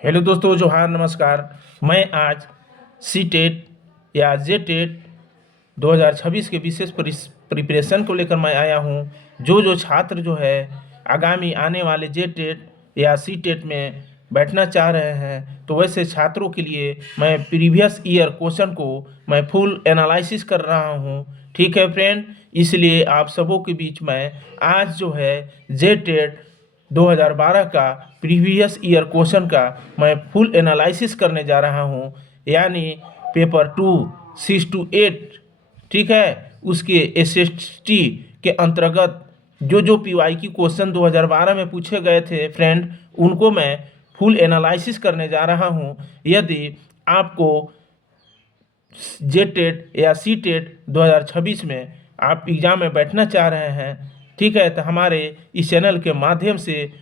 Hello दोस्तों, जोहार, नमस्कार। मैं आज सी टेट या जे टेट 2026 के विशेष प्रिपरेशन को लेकर मैं आया हूँ। जो छात्र जो है आगामी आने वाले जे टेट या सी टेट में बैठना चाह रहे हैं, तो वैसे छात्रों के लिए मैं प्रीवियस ईयर क्वेश्चन को मैं फुल एनालिसिस कर रहा हूँ। ठीक है फ्रेंड, इसलिए आप सबों के बीच में आज जो है जे टेट 2012 का प्रीवियस ईयर क्वेश्चन का मैं फुल एनालिसिस करने जा रहा हूँ, यानी पेपर 2 6 to 8। ठीक है, उसके एसएसटी के अंतर्गत जो पीवाई की क्वेश्चन 2012 में पूछे गए थे फ्रेंड, उनको मैं फुल एनालिसिस करने जा रहा हूँ। यदि आपको जे टेट या सी टेट 2026 में आप एग्ज़ाम में बैठना चाह रहे हैं, ठीक है, तो हमारे इस चैनल के माध्यम से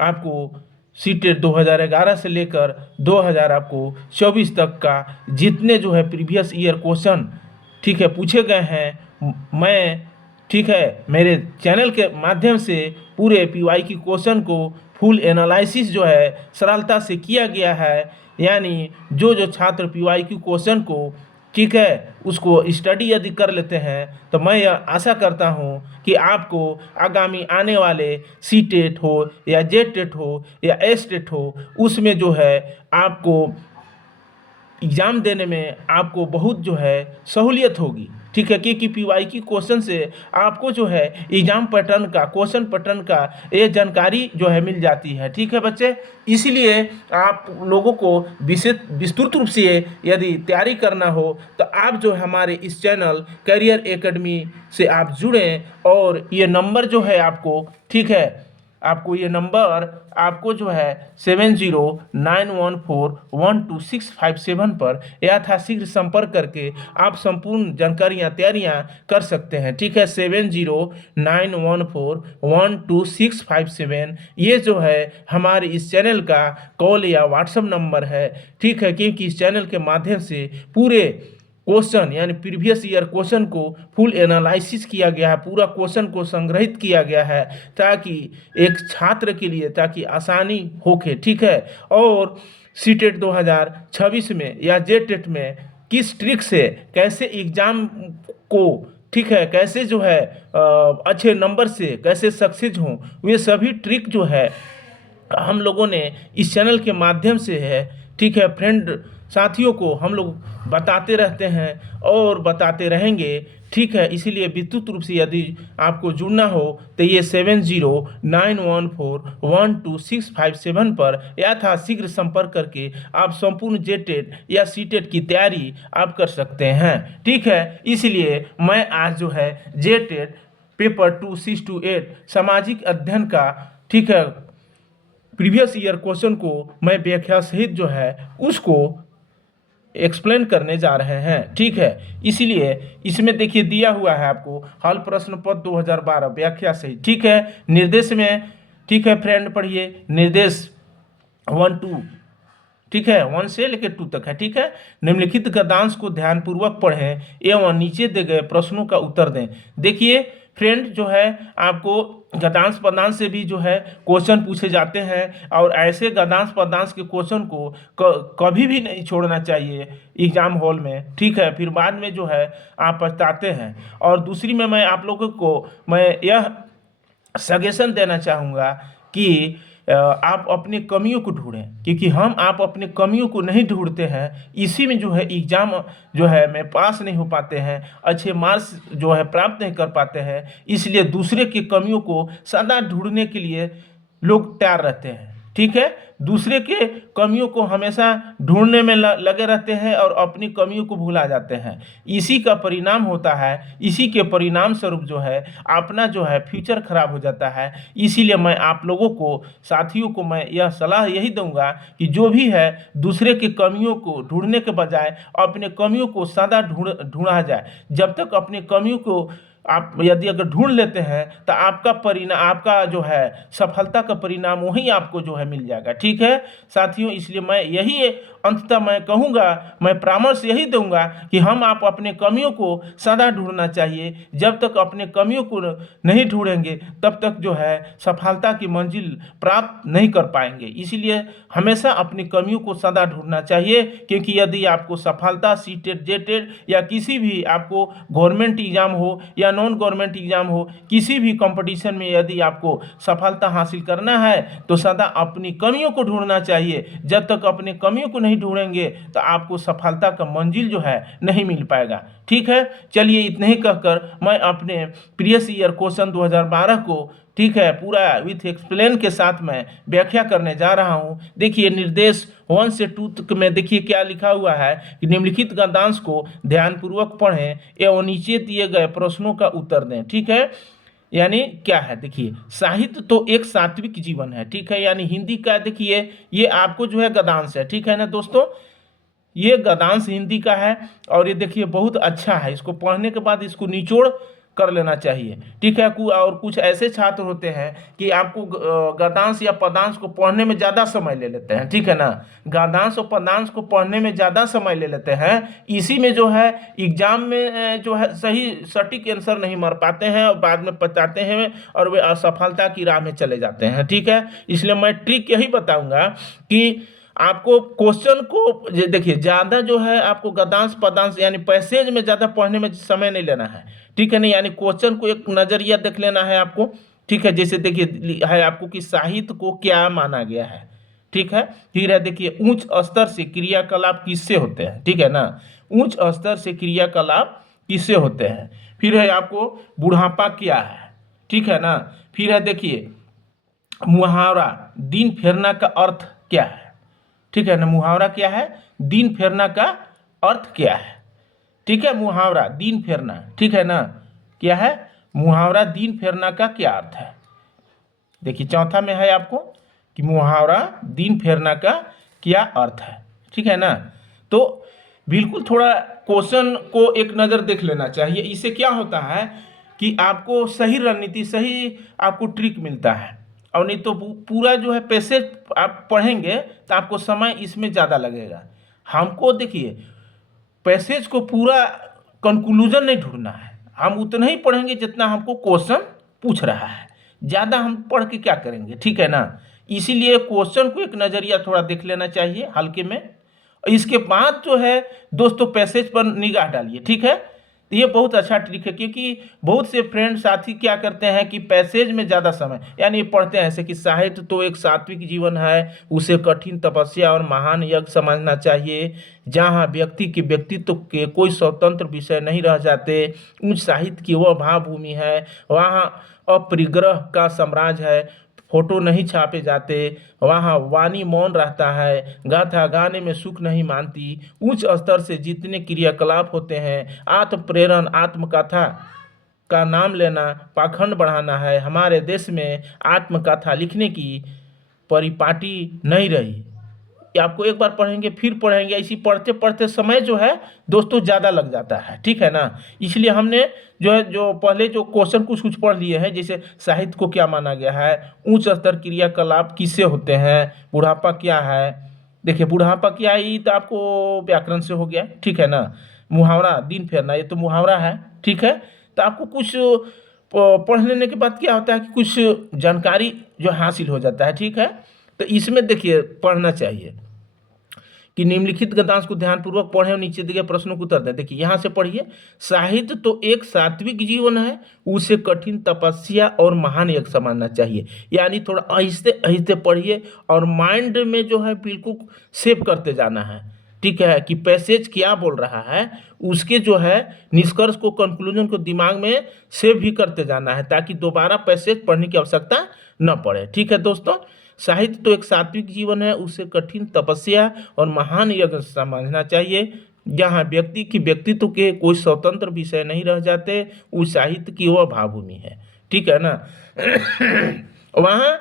आपको सी टेट 2011 से लेकर 2024 तक का जितने जो है प्रीवियस ईयर क्वेश्चन, ठीक है, पूछे गए हैं, मैं, ठीक है, मेरे चैनल के माध्यम से पूरे पीवाई की क्वेश्चन को फुल एनालिसिस जो है सरलता से किया गया है। यानी जो छात्र पीवाई की क्वेश्चन को, ठीक है, उसको स्टडी यदि कर लेते हैं, तो मैं यह आशा करता हूँ कि आपको आगामी आने वाले सी टेट हो या जे टेट हो या एस टेट हो, उसमें जो है आपको एग्ज़ाम देने में आपको बहुत जो है सहूलियत होगी। ठीक है, क्योंकि पीवाई की क्वेश्चन से आपको जो है एग्जाम पैटर्न का, क्वेश्चन पैटर्न का ये जानकारी जो है मिल जाती है। ठीक है बच्चे, इसलिए आप लोगों को विस्तृत रूप से यदि तैयारी करना हो, तो आप जो है हमारे इस चैनल करियर एकेडमी से आप जुड़ें, और ये नंबर जो है आपको, ठीक है, आपको ये नंबर आपको जो है 7091412657 पर यथाशीघ्र संपर्क करके आप संपूर्ण जानकारियाँ तैयारियाँ कर सकते हैं। ठीक है, 7091412657 ये जो है हमारे इस चैनल का कॉल या व्हाट्सएप नंबर है। ठीक है, क्योंकि इस चैनल के माध्यम से पूरे क्वेश्चन यानी प्रीवियस ईयर क्वेश्चन को फुल एनालिसिस किया गया है, पूरा क्वेश्चन को संग्रहित किया गया है, ताकि एक छात्र के लिए ताकि आसानी होके। ठीक है, और सी टेट 2026 में या जे टेट में किस ट्रिक से कैसे एग्जाम को, ठीक है, कैसे जो है अच्छे नंबर से कैसे सक्सेस हों, वे सभी ट्रिक जो है हम लोगों ने इस चैनल के माध्यम से है, ठीक है फ्रेंड, साथियों को हम लोग बताते रहते हैं और बताते रहेंगे। ठीक है, इसीलिए विस्तृत रूप से यदि आपको जुड़ना हो तो ये 7091412657 पर यथाशीघ्र संपर्क करके आप संपूर्ण जे टेट या सी टेट की तैयारी आप कर सकते हैं। ठीक है, इसलिए मैं आज जो है जे टेट पेपर 2 6 to 8 सामाजिक अध्ययन का, ठीक है, प्रीवियस ईयर क्वेश्चन को मैं व्याख्या सहित जो है उसको एक्सप्लेन करने जा रहे हैं। ठीक है, इसलिए इसमें देखिए दिया हुआ है आपको हल प्रश्न पत्र 2012 व्याख्या सहित। ठीक है, निर्देश में, ठीक है फ्रेंड, पढ़िए निर्देश 1-2, ठीक है, 1 से लेकर 2 तक है। ठीक है, निम्नलिखित गद्यांश को ध्यानपूर्वक पढ़ें एवं नीचे दिए गए प्रश्नों का उत्तर दें। देखिए फ्रेंड, जो है आपको गद्यांश पद्यांश से भी जो है क्वेश्चन पूछे जाते हैं, और ऐसे गद्यांश पद्यांश के क्वेश्चन को कभी भी नहीं छोड़ना चाहिए एग्जाम हॉल में। ठीक है, फिर बाद में जो है आप पछताते हैं। और दूसरी में मैं आप लोगों को मैं यह सजेशन देना चाहूँगा कि आप अपने कमियों को ढूंढें, क्योंकि हम आप अपने कमियों को नहीं ढूंढते हैं, इसी में जो है एग्ज़ाम जो है में पास नहीं हो पाते हैं, अच्छे मार्क्स जो है प्राप्त नहीं कर पाते हैं। इसलिए दूसरे की कमियों को सदा ढूंढने के लिए लोग तैयार रहते हैं। ठीक है, दूसरे के कमियों को हमेशा ढूंढने में लगे रहते हैं और अपनी कमियों को भुला जाते हैं। इसी का परिणाम होता है, इसी के परिणाम स्वरूप जो है अपना जो है फ्यूचर खराब हो जाता है। इसीलिए मैं आप लोगों को, साथियों को मैं यह सलाह यही दूंगा कि जो भी है दूसरे के कमियों को ढूंढने के बजाय अपने कमियों को सदा ढूंढा जाए। जब तक अपने कमियों को आप यदि अगर ढूंढ लेते हैं तो आपका परिणाम, आपका जो है सफलता का परिणाम वही आपको जो है मिल जाएगा। ठीक है साथियों, इसलिए मैं यही अंततः मैं कहूँगा, मैं परामर्श यही दूंगा कि आप अपने कमियों को सदा ढूंढना चाहिए। जब तक अपने कमियों को नहीं ढूंढेंगे तब तक जो है सफलता की मंजिल प्राप्त नहीं कर पाएंगे। इसलिए हमेशा अपनी कमियों को सदा ढूंढना चाहिए, क्योंकि यदि आपको सफलता सीटेड जेटेड या किसी भी आपको गवर्नमेंट एग्जाम हो या नॉन गवर्नमेंट एग्जाम हो, किसी भी कंपटीशन में यदि आपको सफलता हासिल करना है तो सदा अपनी कमियों को ढूंढना चाहिए। जब तक अपनी कमियों को नहीं ढूंढेंगे तो आपको सफलता का मंजिल जो है नहीं मिल पाएगा। ठीक है, चलिए इतने ही कहकर मैं अपने प्रीवियस ईयर क्वेश्चन 2012 को, ठीक है, पूरा विथ एक्सप्लेन के साथ मैं व्याख्या करने जा रहा हूं। देखिए निर्देश 1 से 2 तक में देखिए क्या लिखा हुआ है कि निम्नलिखित गद्यांश को ध्यानपूर्वक पढ़ें एवं नीचे दिए गए प्रश्नों का उत्तर दें। ठीक है, यानी क्या है, देखिए साहित्य तो एक सात्विक जीवन है। ठीक है, यानी हिंदी का देखिए ये आपको जो है गद्यांश है। ठीक है ना दोस्तों, ये गद्यांश हिंदी का है और ये देखिए बहुत अच्छा है। इसको पढ़ने के बाद इसको निचोड़ कर लेना चाहिए। ठीक है, और कुछ ऐसे छात्र होते हैं कि आपको गद्यांश या पदांश को पढ़ने में ज़्यादा समय ले लेते हैं। ठीक है ना, गद्यांश और पदांश को पढ़ने में ज़्यादा समय ले लेते हैं, इसी में जो है एग्जाम में जो है सही सटीक आंसर नहीं मार पाते हैं और बाद में पछताते हैं और वे असफलता की राह में चले जाते हैं। ठीक है, इसलिए मैं ट्रिक यही बताऊंगा कि आपको क्वेश्चन को देखिए ज़्यादा जो है आपको गद्यांश पदांश यानी पैसेज में ज़्यादा पढ़ने में समय नहीं लेना है। ठीक है ना, यानी क्वेश्चन को एक नज़रिया देख लेना है आपको। ठीक है, जैसे देखिए है आपको कि साहित्य को क्या माना गया है। ठीक है, फिर है देखिए उच्च स्तर से क्रियाकलाप किससे होते हैं। ठीक है ना, उच्च स्तर से क्रियाकलाप किससे होते हैं। फिर है आपको बुढ़ापा क्या है। ठीक है ना, फिर है देखिए मुहावरा दिन फेरना का अर्थ क्या है। ठीक है ना, मुहावरा क्या है, दिन फेरना का अर्थ क्या है। ठीक है, मुहावरा दिन फेरना, ठीक है ना, क्या है मुहावरा दिन फेरना का क्या अर्थ है। देखिए चौथा में है आपको कि मुहावरा दिन फेरना का क्या अर्थ है। ठीक है ना, तो बिल्कुल थोड़ा क्वेश्चन को एक नज़र देख लेना चाहिए। इससे क्या होता है कि आपको सही रणनीति, सही आपको ट्रिक मिलता है। और नहीं तो पूरा जो है पैसेज आप पढ़ेंगे तो आपको समय इसमें ज़्यादा लगेगा। हमको देखिए पैसेज को पूरा कंक्लूजन नहीं ढूंढना है, हम उतना ही पढ़ेंगे जितना हमको क्वेश्चन पूछ रहा है। ज़्यादा हम पढ़ के क्या करेंगे। ठीक है ना, इसीलिए क्वेश्चन को एक नज़रिया थोड़ा देख लेना चाहिए हल्के में। इसके बाद जो है दोस्तों पैसेज पर निगाह डालिए। ठीक है, ये बहुत अच्छा ट्रिक है, क्योंकि बहुत से फ्रेंड साथी क्या करते हैं कि पैसेज में ज़्यादा समय यानी पढ़ते हैं ऐसे कि साहित्य तो एक सात्विक जीवन है, उसे कठिन तपस्या और महान यज्ञ समझना चाहिए, जहाँ व्यक्ति के व्यक्तित्व के कोई स्वतंत्र विषय नहीं रह जाते। उच्च साहित्य की वह भावभूमि है, वहाँ अपरिग्रह का साम्राज्य है, फोटो नहीं छापे जाते, वहाँ वाणी मौन रहता है, गाथा गाने में सुख नहीं मानती। उच्च स्तर से जितने क्रियाकलाप होते हैं, आत्म प्रेरण आत्मकथा का नाम लेना पाखंड बढ़ाना है। हमारे देश में आत्मकथा लिखने की परिपाटी नहीं रही। आपको एक बार पढ़ेंगे फिर पढ़ेंगे, इसी पढ़ते पढ़ते समय जो है दोस्तों ज़्यादा लग जाता है। ठीक है ना, इसलिए हमने जो है जो पहले जो क्वेश्चन कुछ कुछ पढ़ लिए हैं, जैसे साहित्य को क्या माना गया है, उच्च स्तर क्रियाकलाप किससे होते हैं, बुढ़ापा क्या है। देखिए बुढ़ापा क्या है, ये तो आपको व्याकरण से हो गया। ठीक है ना, मुहावरा दिन फेरना ये तो मुहावरा है। ठीक है, तो आपको कुछ पढ़ लेने के बाद क्या होता है कि कुछ जानकारी जो हासिल हो जाता है। ठीक है, तो इसमें देखिए पढ़ना चाहिए कि निम्नलिखित गद्यांश को ध्यानपूर्वक पढ़ें और नीचे दिए प्रश्नों को उत्तर दें। देखिए यहाँ से पढ़िए, साहित्य तो एक सात्विक जीवन है, उसे कठिन तपस्या और महान यज्ञ समझना चाहिए। यानी थोड़ा आहिस्ते आहिस्ते पढ़िए और माइंड में जो है बिल्कुल सेव करते जाना है। ठीक है, कि पैसेज क्या बोल रहा है, उसके जो है निष्कर्ष को, कंक्लूजन को दिमाग में सेव भी करते जाना है, ताकि दोबारा पैसेज पढ़ने की आवश्यकता न पड़े। ठीक है दोस्तों, साहित्य तो एक सात्विक जीवन है, उसे कठिन तपस्या और महान यज्ञ समझना चाहिए, जहाँ व्यक्ति की व्यक्तित्व के कोई स्वतंत्र विषय नहीं रह जाते। उस साहित्य की वह भावभूमि है। ठीक है ना वहाँ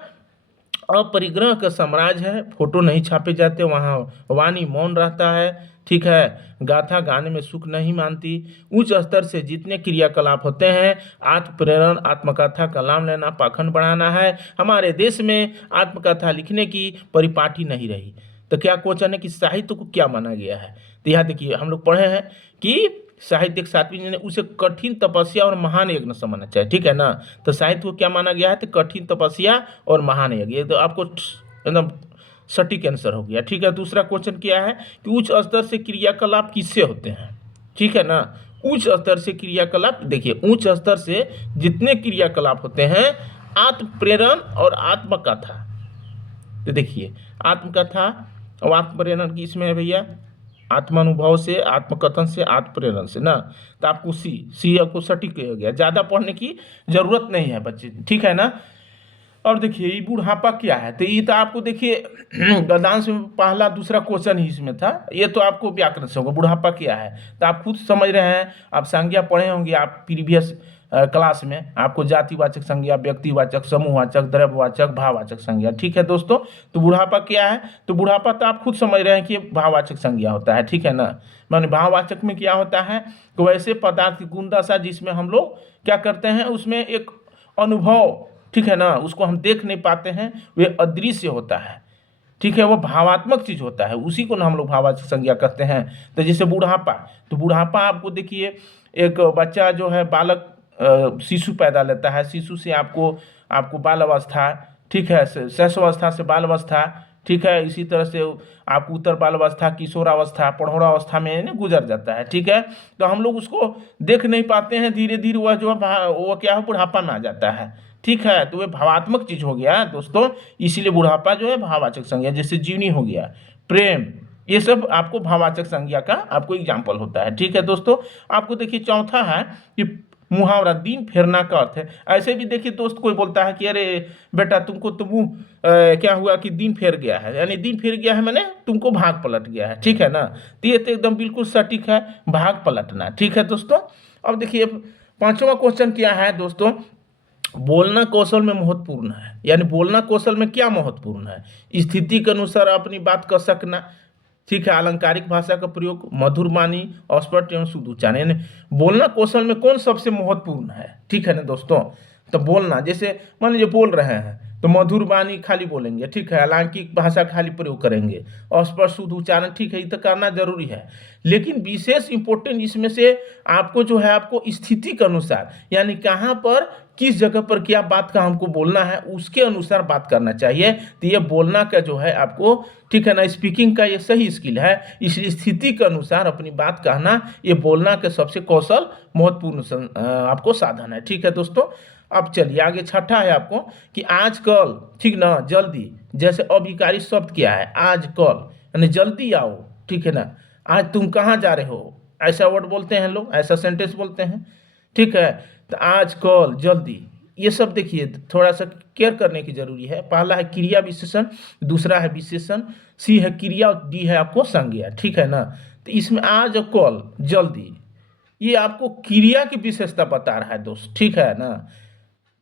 अपरिग्रह का साम्राज्य है, फोटो नहीं छापे जाते, वहाँ वाणी मौन रहता है, ठीक है। गाथा गाने में सुख नहीं मानती। उच्च स्तर से जितने क्रियाकलाप होते हैं, आत्म प्रेरण, आत्मकथा का नाम लेना, पाखंड बढ़ाना है। हमारे देश में आत्मकथा लिखने की परिपाटी नहीं रही। तो क्या क्वेश्चन है कि साहित्य को क्या माना गया है? तो यहाँ देखिए, हम लोग पढ़े हैं कि साहित्य सात्विक ने उसे कठिन तपस्या और महान यज्ञ समझना चाहिए, ठीक है ना। तो साहित्य को क्या माना गया है? तो कठिन तपस्या और महान यज्ञ। ये तो आपको एकदम सटीक आंसर हो गया, ठीक है। दूसरा क्वेश्चन क्या है कि उच्च स्तर से क्रियाकलाप किससे होते हैं, ठीक है ना। उच्च स्तर से क्रियाकलाप, देखिए उच्च स्तर से जितने क्रियाकलाप होते हैं, आत्म प्रेरण और आत्मकथा। तो देखिए आत्मकथा और आत्म प्रेरण की इसमें है भैया, आत्मानुभव से, आत्मकथन से, आत्म प्रेरण से ना। तो आपको सी आपको सटीक हो गया, ज़्यादा पढ़ने की जरूरत नहीं है बच्चे, ठीक है ना। और देखिए ये बुढ़ापा क्या है? तो ये तो आपको देखिए गद्यांश में पहला दूसरा क्वेश्चन ही इसमें था। ये तो आपको व्याकरण से होगा, बुढ़ापा क्या है तो आप खुद समझ रहे हैं। आप संज्ञा पढ़े होंगे आप प्रीवियस क्लास में, आपको जातिवाचक संज्ञा, व्यक्तिवाचक, समूहवाचक, द्रव्यवाचक, भाववाचक संज्ञा, ठीक है दोस्तों। तो बुढ़ापा क्या है? तो बुढ़ापा तो आप खुद समझ रहे हैं कि भाववाचक संज्ञा होता है, ठीक है ना। माने भाववाचक में क्या होता है कि वैसे पदार्थ की गुण दशा जिसमें हम लोग क्या करते हैं, उसमें एक अनुभव, ठीक है ना, उसको हम देख नहीं पाते हैं, वे अदृश्य होता है, ठीक है। वो भावात्मक चीज होता है, उसी को ना हम लोग भाववाचक संज्ञा कहते हैं। तो जैसे बुढ़ापा, तो बुढ़ापा आपको देखिए, एक बच्चा जो है बालक शिशु पैदा लेता है, शिशु से आपको बाल अवस्था, ठीक है, शैशवावस्था से बाल अवस्था, ठीक है। इसी तरह से आपको उत्तर बाल अवस्था, किशोरावस्था, प्रौढ़ावस्था में गुजर जाता है, ठीक है। तो हम लोग उसको देख नहीं पाते हैं, धीरे धीरे वह जो है वो क्या है, बुढ़ापा में आ जाता है, ठीक है। तो वह भावात्मक चीज हो गया दोस्तों, इसीलिए बुढ़ापा जो है भाववाचक संज्ञा। जैसे जीवनी हो गया, प्रेम, ये सब आपको भाववाचक संज्ञा का आपको एग्जाम्पल होता है, ठीक है दोस्तों। आपको देखिए चौथा है कि मुहावरा, दिन फेरना का अर्थ है। ऐसे भी देखिए दोस्त, कोई बोलता है कि अरे बेटा तुमको तो मुंह क्या हुआ कि दिन फेर गया है, यानी दिन फेर गया है मैंने तुमको भाग पलट गया है, ठीक है ना। तो ये तो एकदम बिल्कुल सटीक है, भाग पलटना, ठीक है दोस्तों। अब देखिए पांचवा क्वेश्चन क्या है दोस्तों, बोलना कौशल में महत्वपूर्ण है, यानी बोलना कौशल में क्या महत्वपूर्ण है? स्थिति के अनुसार अपनी बात कह सकना, ठीक है। अलंकारिक भाषा का प्रयोग, मधुर वाणी, अस्पष्ट एवं शुद्ध उच्चारण, यानी बोलना कौशल में कौन सबसे महत्वपूर्ण है, ठीक है ना दोस्तों। तो बोलना, जैसे मान लीजिए बोल रहे हैं तो मधुर वाणी खाली बोलेंगे, ठीक है, अलंकारिक भाषा खाली प्रयोग करेंगे, अस्पष्ट शुद्ध उच्चारण, ठीक है, ये तो करना जरूरी है। लेकिन विशेष इंपॉर्टेंट इसमें से आपको जो है, आपको स्थिति के अनुसार, यानी कहाँ पर किस जगह पर क्या बात का हमको बोलना है, उसके अनुसार बात करना चाहिए। तो ये बोलना का जो है आपको, ठीक है ना, स्पीकिंग का ये सही स्किल है। इसलिए स्थिति के अनुसार अपनी बात कहना, ये बोलना के सबसे कौशल महत्वपूर्ण आपको साधन है, ठीक है दोस्तों। अब चलिए आगे, छठा है आपको कि आजकल, ठीक ना, जल्दी, जैसे अभिकारी शब्द क्या है, आजकल, यानी जल्दी आओ, ठीक है ना। आज तुम कहाँ जा रहे हो, ऐसा वर्ड बोलते हैं लोग, ऐसा सेंटेंस बोलते हैं, ठीक है। तो आज, कल, जल्दी, ये सब देखिए थोड़ा सा केयर करने की जरूरी है। पहला है क्रिया विशेषण, दूसरा है विशेषण, सी है क्रिया और डी है आपको संज्ञा, ठीक है ना। तो इसमें आज और कल, जल्दी, ये आपको क्रिया की विशेषता बता रहा है दोस्त, ठीक है ना।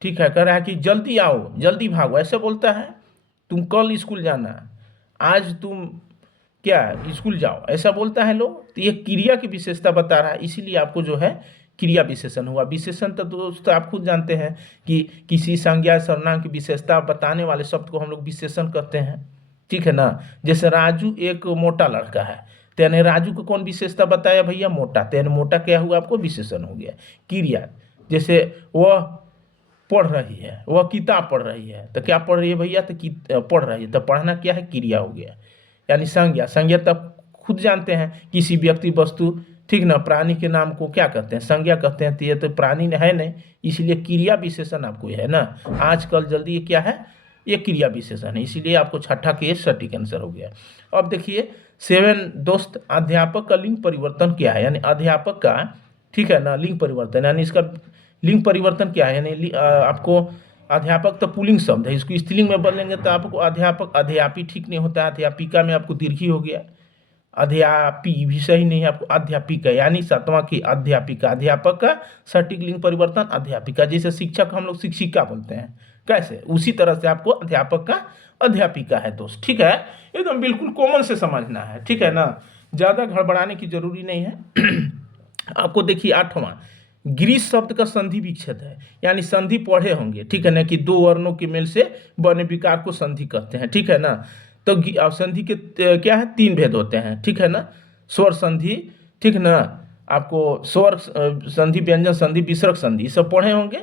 ठीक है, कह रहा है कि जल्दी आओ, जल्दी भागो, ऐसे बोलता है। तुम कल स्कूल जाना, आज तुम क्या स्कूल जाओ, ऐसा बोलता है लोग। तो ये क्रिया की विशेषता बता रहा है, इसीलिए आपको जो है क्रिया विशेषण हुआ। विशेषण तो दोस्त आप खुद जानते हैं कि किसी संज्ञा सर्वनाम की विशेषता बताने वाले शब्द को हम लोग विशेषण कहते हैं, ठीक है ना। जैसे राजू एक मोटा लड़का है, तो यानी राजू को कौन विशेषता बताया भैया, मोटा, तो यानी मोटा क्या हुआ आपको, विशेषण हो गया। क्रिया, जैसे वह पढ़ रही है, वह किताब पढ़ रही है, तो क्या पढ़ रही है भैया, तो पढ़ रही है, तो पढ़ना क्या है, क्रिया हो गया। यानी संज्ञा, संज्ञा तब खुद जानते हैं, किसी व्यक्ति, वस्तु, ठीक ना, प्राणी के नाम को क्या कहते हैं, संज्ञा कहते हैं। तो ये तो प्राणी है नहीं, इसलिए क्रिया विशेषण आपको है ना। आजकल, जल्दी, ये क्या है, ये क्रिया विशेषण है, इसीलिए आपको छठा के सटीक आंसर हो गया। अब देखिए 7 दोस्त, अध्यापक का लिंग परिवर्तन क्या है, यानी अध्यापक का, ठीक है ना, लिंग परिवर्तन, यानी इसका लिंग परिवर्तन क्या है, यानी आपको अध्यापक तो पुल्लिंग शब्द है, इसको स्त्रीलिंग में बदलेंगे तो आपको अध्यापक, अध्यापी ठीक नहीं होता है, अध्यापिका में आपको दीर्घी हो गया, अध्यापी भी सही नहीं है, आपको अध्यापिका, यानी 7वां की अध्यापिका, अध्यापक का सटीक लिंग परिवर्तन अध्यापिका। जैसे शिक्षक हम लोग शिक्षिका बोलते हैं, कैसे, उसी तरह से आपको अध्यापक का अध्यापिका है दोस्त, ठीक है। एकदम बिल्कुल कॉमन से समझना है, ठीक है ना, ज़्यादा गड़बड़ाने की जरूरी नहीं है। आपको देखिए 8वां, ग्रीस शब्द का संधि विच्छेद है, यानी संधि पढ़े होंगे, ठीक है ना, कि दो वर्णों के मेल से बने विकार को संधि कहते हैं, ठीक है ना। तो संधि के क्या है, 3 भेद होते हैं, ठीक है ना, स्वर संधि, ठीक ना, आपको स्वर संधि, व्यंजन संधि, विसर्ग संधि, ये सब पढ़े होंगे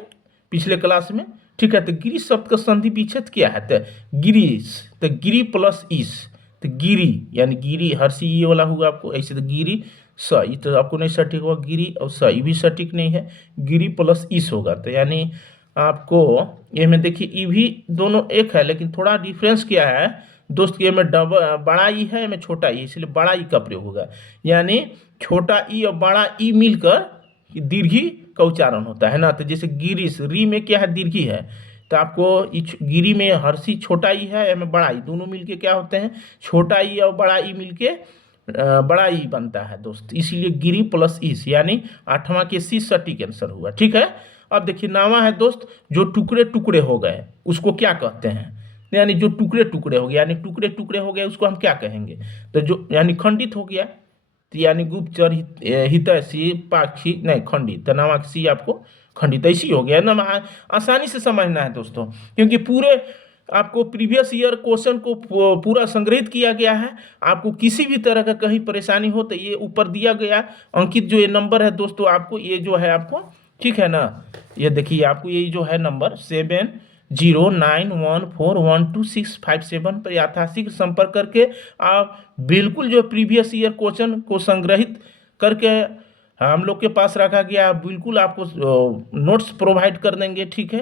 पिछले क्लास में, ठीक है। तो ग्रीस शब्द का संधि विच्छेद क्या है, तो ग्रीस, तो गिरी प्लस ईस, तो गिरी यानी गिरी, हर्षी ये वाला हुआ आपको, ऐसे तो गिरी स, ये तो आपको नहीं सटीक होगा, गिरी और स ये भी सटीक नहीं है, गिरी प्लस ईस होगा। तो यानी आपको ये में देखिए ई भी दोनों एक है, लेकिन थोड़ा डिफरेंस क्या है दोस्त, ये में डबल बड़ा ई है, में छोटा ई, इसलिए बड़ा ई का प्रयोग होगा, यानी छोटा ई और बड़ा ई मिलकर दीर्घी का उच्चारण होता है ना। तो जैसे गिरीश, री में क्या है, दीर्घी है, तो आपको गिरी में हर्षी छोटा ई है, एम बड़ा ई, दोनों मिलके क्या होते हैं, छोटा ई और बड़ा ई मिलके बड़ा ई बनता है दोस्त, इसीलिए गिरी प्लस ईस, यानी 8वां के सी सटीक आंसर हुआ, ठीक है। अब देखिए 9वां है दोस्त, जो टुकड़े टुकड़े हो गए उसको क्या कहते हैं, यानी जो टुकड़े टुकड़े हो गए, यानी टुकड़े टुकड़े हो गए उसको हम क्या कहेंगे, तो जो यानी खंडित हो गया, तो यानी गुप्तचर, हितैषी, पाक्षी, नहीं खंडित, तो 9वां के सी आपको खंडित ऐसी हो गया ना, आसानी से समझना है दोस्तों, क्योंकि पूरे आपको प्रीवियस ईयर क्वेश्चन को पूरा संग्रहित किया गया है। आपको किसी भी तरह का कहीं परेशानी हो तो ये ऊपर दिया गया अंकित जो ये नंबर है दोस्तों, आपको ये जो है आपको, ठीक है ना, ये देखिए आपको ये जो है नंबर 7091141267 पर यथाशीघ्र संपर्क करके आप बिल्कुल जो प्रीवियस ईयर क्वेश्चन को संग्रहित करके हम लोग के पास रखा गया, बिल्कुल आपको नोट्स प्रोवाइड कर देंगे, ठीक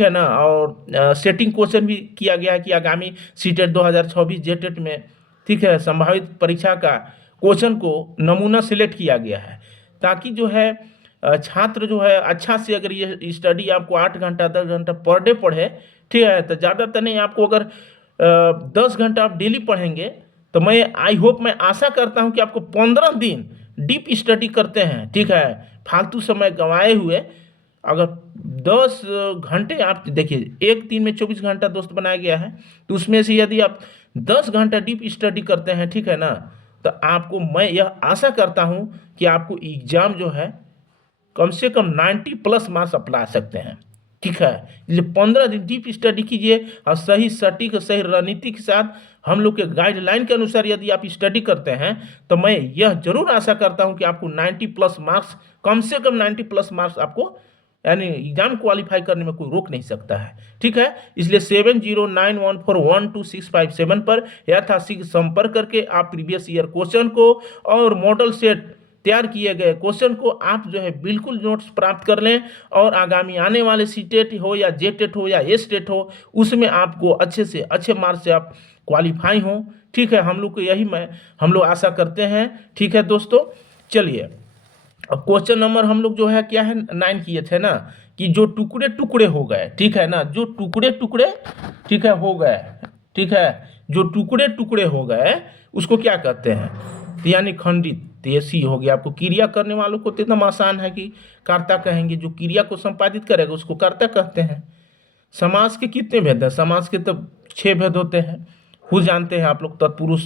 है ना। और सेटिंग क्वेश्चन भी किया गया है कि आगामी सीटेट 2024 जेटेट में, ठीक है, संभावित परीक्षा का क्वेश्चन को नमूना सिलेक्ट किया गया है, ताकि जो है छात्र जो है अच्छा से, अगर ये स्टडी आपको 8 घंटा 10 घंटा पर डे पढ़े, ठीक है, तो ज़्यादा तो नहीं, आपको अगर 10 घंटा आप डेली पढ़ेंगे तो मैं मैं आशा करता हूँ कि आपको 15 दिन डीप स्टडी करते हैं, ठीक है, फालतू समय गंवाए हुए अगर 10 घंटे आप देखिए, एक दिन में 24 घंटा दोस्त बनाया गया है, तो उसमें से यदि आप 10 घंटा डीप स्टडी करते हैं, ठीक है ना, तो आपको मैं यह आशा करता हूं कि आपको एग्जाम जो है कम से कम 90+ मार्क्स अप्लाई सकते हैं, ठीक है। इसलिए 15 दिन डीप स्टडी कीजिए और सही सटीक सही रणनीति के साथ हम लोग के गाइडलाइन के अनुसार यदि आप स्टडी करते हैं, तो मैं यह जरूर आशा करता हूं कि आपको 90+ मार्क्स, कम से कम 90+ मार्क्स आपको, यानी एग्जाम क्वालिफाई करने में कोई रोक नहीं सकता है, ठीक है। इसलिए 7091412657 पर यथाशीघ्र संपर्क करके आप प्रीवियस ईयर क्वेश्चन को और मॉडल सेट तैयार किए गए क्वेश्चन को आप जो है बिल्कुल नोट्स प्राप्त कर लें, और आगामी आने वाले सीटेट हो या जेटेट हो या एस्टेट हो, उसमें आपको अच्छे से अच्छे मार्क्स से आप क्वालिफाई हों, ठीक है। हम लोग को यही हम लोग आशा करते हैं, ठीक है दोस्तों। चलिए अब क्वेश्चन नंबर हम लोग जो है क्या है 9 किए थे ना, कि जो टुकड़े टुकड़े हो गए, ठीक है ना, जो टुकड़े टुकड़े, ठीक है, हो गए, ठीक है, जो टुकड़े टुकड़े हो गए उसको क्या कहते हैं, तो यानी खंडित, तेसी हो गया। आपको क्रिया करने वालों को तो एकदम आसान है कि कर्ता कहेंगे, जो क्रिया को संपादित करेगा उसको कर्ता कहते हैं। समास के कितने भेद हैं, समास के तो 6 भेद होते हैं, खुद जानते हैं आप लोग, तत्पुरुष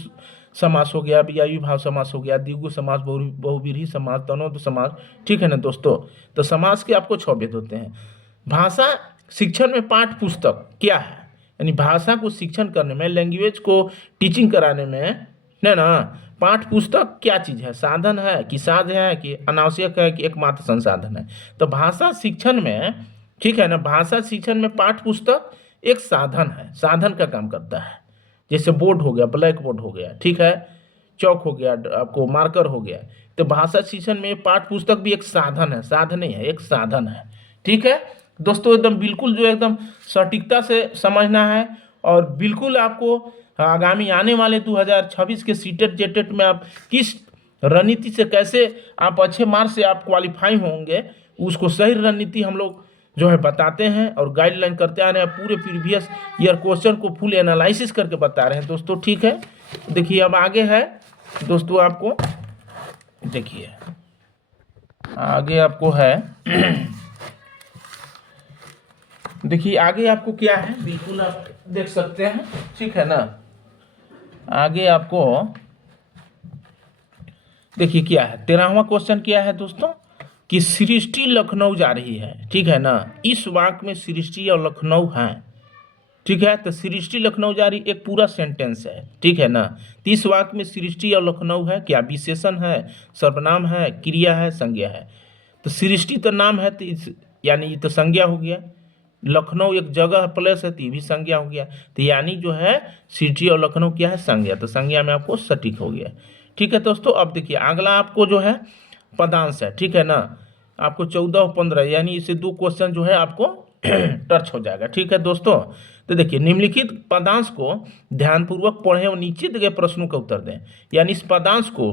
समास हो गया, व्यायी भाव समास हो गया, द्विगु समास, बहुव्रीहि समास, तनोद समास, ठीक है ना दोस्तों। तो समास के आपको 6 भेद होते हैं। भाषा शिक्षण में पाठ्य पुस्तक क्या है, यानी भाषा को शिक्षण करने में, लैंग्वेज को टीचिंग कराने में, ना पाठ्य पुस्तक क्या चीज़ है, साधन है कि साध है कि अनावश्यक है कि एकमात्र संसाधन है। तो भाषा शिक्षण में, ठीक है ना, भाषा शिक्षण में पाठ्य पुस्तक एक साधन है, साधन का काम करता है। जैसे बोर्ड हो गया, ब्लैक बोर्ड हो गया, ठीक है, चौक हो गया, आपको मार्कर हो गया। तो भाषा शिक्षण में पाठ्य पुस्तक भी एक साधन है, साधन नहीं है, एक साधन है, ठीक है दोस्तों। एकदम बिल्कुल जो एकदम सटीकता से समझना है, और बिल्कुल आपको आगामी आने वाले 2026 के सीटेट जेटेट में आप किस रणनीति से कैसे आप अच्छे मार्क्स से आप क्वालिफाई होंगे, उसको सही रणनीति हम लोग जो है बताते हैं और गाइडलाइन करते आ रहे हैं। पूरे प्रीवियस ईयर क्वेश्चन को फुल एनालिसिस करके बता रहे हैं दोस्तों, ठीक है। देखिए अब आगे है दोस्तों, आपको देखिए आगे आपको है देखिए आगे आपको क्या है, बिल्कुल आप देख सकते हैं, ठीक है ना। आगे आपको देखिए क्या है, 13वां क्वेश्चन क्या है दोस्तों, कि सृष्टि लखनऊ जा रही है, ठीक है ना। इस वाक्य में सृष्टि और लखनऊ है, ठीक है। तो सृष्टि लखनऊ जा रही एक पूरा सेंटेंस है, ठीक है ना। तो इस वाक्य में सृष्टि और लखनऊ है, क्या विशेषण है, सर्वनाम है, क्रिया है, संज्ञा है। तो सृष्टि तो नाम है, तो यानी ये तो संज्ञा हो गया। लखनऊ एक जगह प्लेस है, तो ये भी संज्ञा हो गया। तो यानी जो है सिटी और लखनऊ क्या है, संज्ञा। तो संज्ञा में आपको सटीक हो गया, ठीक है दोस्तों। अब देखिए अगला आपको जो है पदांश है, ठीक है ना। आपको 14 और 15 यानी इसे 2 क्वेश्चन जो है आपको टच हो जाएगा, ठीक है दोस्तों। तो देखिए निम्नलिखित पदांश को ध्यानपूर्वक पढ़ें और नीचे दिए गए प्रश्नों का उत्तर दें। यानी इस पदांश को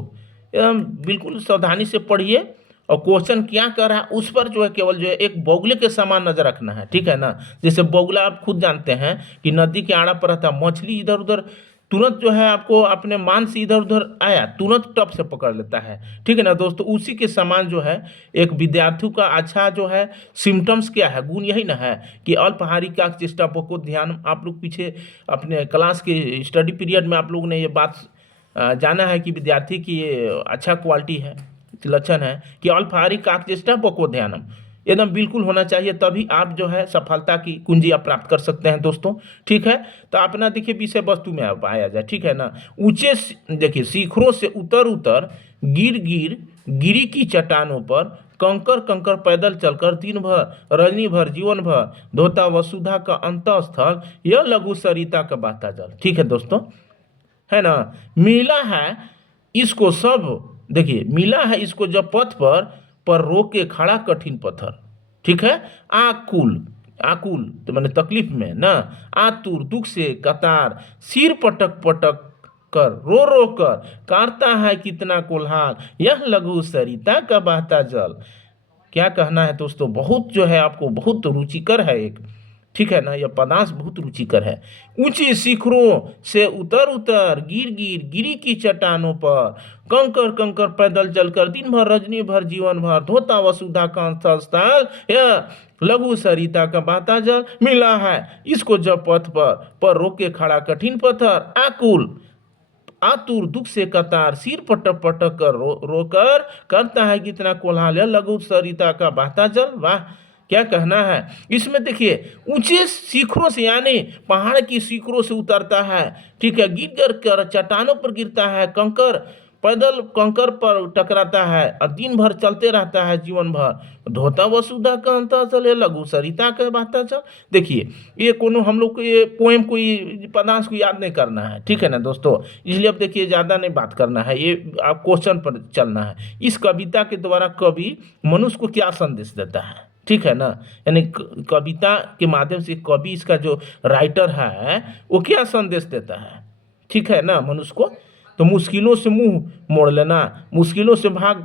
एकदम बिल्कुल सावधानी से पढ़िए और क्वेश्चन क्या कर रहा है उस पर जो है केवल जो है एक बगुले के समान नजर रखना है, ठीक है ना। जैसे बगुला आप खुद जानते हैं कि नदी के आड़ा पर रहता, मछली इधर उधर तुरंत जो है आपको अपने मान से इधर उधर आया तुरंत टप से पकड़ लेता है, ठीक है ना दोस्तों। उसी के समान जो है एक विद्यार्थी का अच्छा जो है सिम्टम्स क्या है, गुण यही ना है कि अल्पहारी का चेष्टा को ध्यान। आप लोग पीछे अपने क्लास के स्टडी पीरियड में आप लोगों ने ये बात जाना है कि विद्यार्थी की ये अच्छा क्वालिटी है, लक्षण है कि अल्पहारी काकचेष्टा बको ध्यानम एकदम बिल्कुल होना चाहिए, तभी आप जो है सफलता की कुंजी आप प्राप्त कर सकते हैं दोस्तों, ठीक है। तो अपना देखिए विषय वस्तु में आप आया जाए, ठीक है ना। ऊंचे देखिए शिखरों से उतर उतर गिर गिर गिरी की चट्टानों पर कंकर कंकर पैदल चलकर दिन भर रजनी भर जीवन भर धोता वसुधा का अंतःस्थल यह लघु सरिता का बहता जल, ठीक है दोस्तों, है ना। मिला है इसको सब, देखिए मिला है इसको जब पथ पर रोक के खड़ा कठिन पत्थर, ठीक है। आकुल आकुल तो मैंने तकलीफ में ना, आतुर दुख से कतार सिर पटक पटक कर रो रो कर काटता है कितना कोल्हार यह लघु सरिता का बहता जल। क्या कहना है दोस्तों, बहुत जो है आपको बहुत रुचिकर है एक, ठीक है ना। यह पदांश बहुत रुचिकर है। ऊंची शिखरों से उतर उतर गिर गिर गिरी की चट्टानों पर कंकर कंकर पैदल चलकर दिन भर रजनी भर जीवन भर धोता वसुधा का स्थल यह लघु सरिता का बहता जल। मिला है इसको जब पथ पर रोके खड़ा कठिन पत्थर आकुल आतुर दुख से कतार सिर पटक पटक कर रोकर करता है कितना कोल्हाल लघु सरिता का बहता जल। वाह क्या कहना है इसमें, देखिए ऊंचे शिखरों से यानी पहाड़ की शिखरों से उतरता है, ठीक है, गिर गिर कर चट्टानों पर गिरता है, कंकर पैदल कंकर पर टकराता है और दिन भर चलते रहता है जीवन भर धोता वसुधा का अंतर चले लघु सरिता का बहता चल। देखिए ये कोनो हम लोग को ये पोएम को ये पदांश को याद नहीं करना है, ठीक है ना दोस्तों। इसलिए अब देखिए ज़्यादा नहीं बात करना है, ये आप क्वेश्चन पर चलना है। इस कविता के द्वारा कवि मनुष्य को क्या संदेश देता है, ठीक है ना। यानी कविता के माध्यम से कवि इसका जो राइटर है वो क्या संदेश देता है, ठीक है ना मनुष्य को। तो मुश्किलों से मुंह मोड़ लेना, मुश्किलों से भाग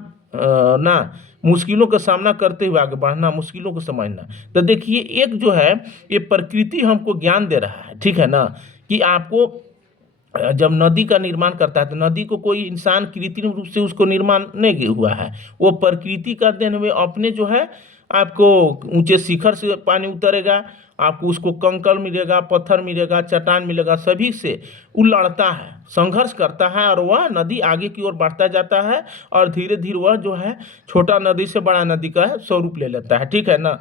ना, मुश्किलों का सामना करते हुए आगे बढ़ना, मुश्किलों को समझना। तो देखिए एक जो है ये प्रकृति हमको ज्ञान दे रहा है, ठीक है ना, कि आपको जब नदी का निर्माण करता है तो नदी को कोई इंसान कृत्रिम रूप से उसको निर्माण नहीं हुआ है, वो प्रकृति का देन हुए अपने जो है आपको ऊंचे शिखर से पानी उतरेगा, आपको उसको कंकड़ मिलेगा, पत्थर मिलेगा, चट्टान मिलेगा, सभी से वो लड़ता है, संघर्ष करता है और वह नदी आगे की ओर बढ़ता जाता है और धीरे धीरे वह जो है छोटा नदी से बड़ा नदी का स्वरूप ले लेता है, ठीक है ना।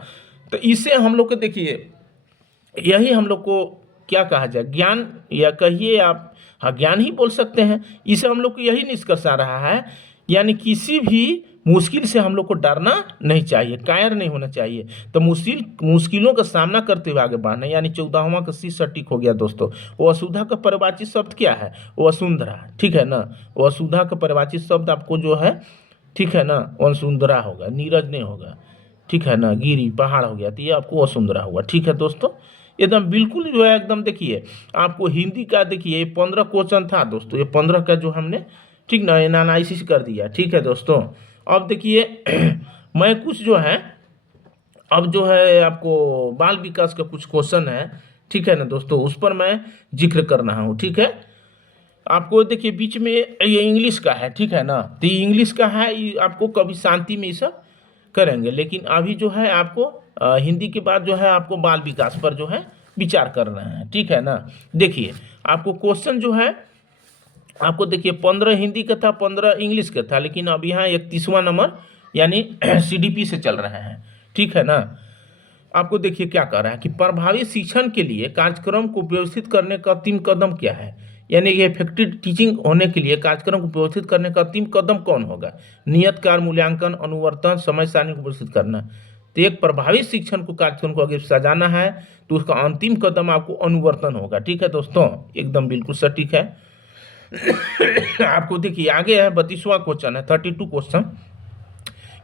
तो इसे हम लोग को देखिए यही हम लोग को क्या कहा जाए, ज्ञान या कहिए आप, हाँ ज्ञान ही बोल सकते हैं। इसे हम लोग को यही निष्कर्ष आ रहा है, यानी किसी भी मुश्किल से हम लोग को डरना नहीं चाहिए, कायर नहीं होना चाहिए। तो मुश्किलों का सामना करते हुए आगे बढ़ना, यानी 14वां का सी सटीक हो गया दोस्तों। वसुधा का परिवाची शब्द क्या है, वसुंधरा, ठीक है ना। वसुधा का परिवाची शब्द आपको जो है, ठीक है ना, वसुंधरा होगा, नीरज नहीं होगा, ठीक है ना। गिरी पहाड़ हो गया तो ये आपको वसुंधरा होगा, ठीक है दोस्तों। एकदम बिल्कुल जो है एकदम देखिए आपको हिंदी का देखिए ये 15 क्वेश्चन था दोस्तों, ये 15 का जो हमने ठीक ना एनालिसिस कर दिया, ठीक है दोस्तों। अब देखिए मैं कुछ जो है अब जो है आपको बाल विकास का कुछ क्वेश्चन है, ठीक है ना दोस्तों, उस पर मैं जिक्र कर रहा हूँ, ठीक है। आपको देखिए बीच में ये इंग्लिश का है, ठीक है ना। तो ये इंग्लिश का है, ये आपको कभी शांति में ये सब करेंगे, लेकिन अभी जो है आपको हिंदी के बाद जो है आपको बाल विकास पर जो है विचार कर रहे हैं, ठीक है ना। देखिए आपको क्वेश्चन जो है आपको देखिए 15 हिंदी का था, 15 इंग्लिश का था, लेकिन अब यहाँ 31वां नंबर यानी CDP से चल रहे हैं, ठीक है ना। आपको देखिए क्या कह रहा है कि प्रभावी शिक्षण के लिए कार्यक्रम को व्यवस्थित करने का अंतिम कदम क्या है, यानी ये इफेक्टिव टीचिंग होने के लिए कार्यक्रम को व्यवस्थित करने का अंतिम कदम कौन होगा। नियत कार्य, मूल्यांकन, अनुवर्तन, समय सारणी को व्यवस्थित करना। तो एक प्रभावी शिक्षण को कार्यक्रम को अगर सजाना है तो उसका अंतिम कदम आपको अनुवर्तन होगा, ठीक है दोस्तों, एकदम बिल्कुल सटीक है। आपको देखिए आगे है 32वां क्वेश्चन है, 32 क्वेश्चन,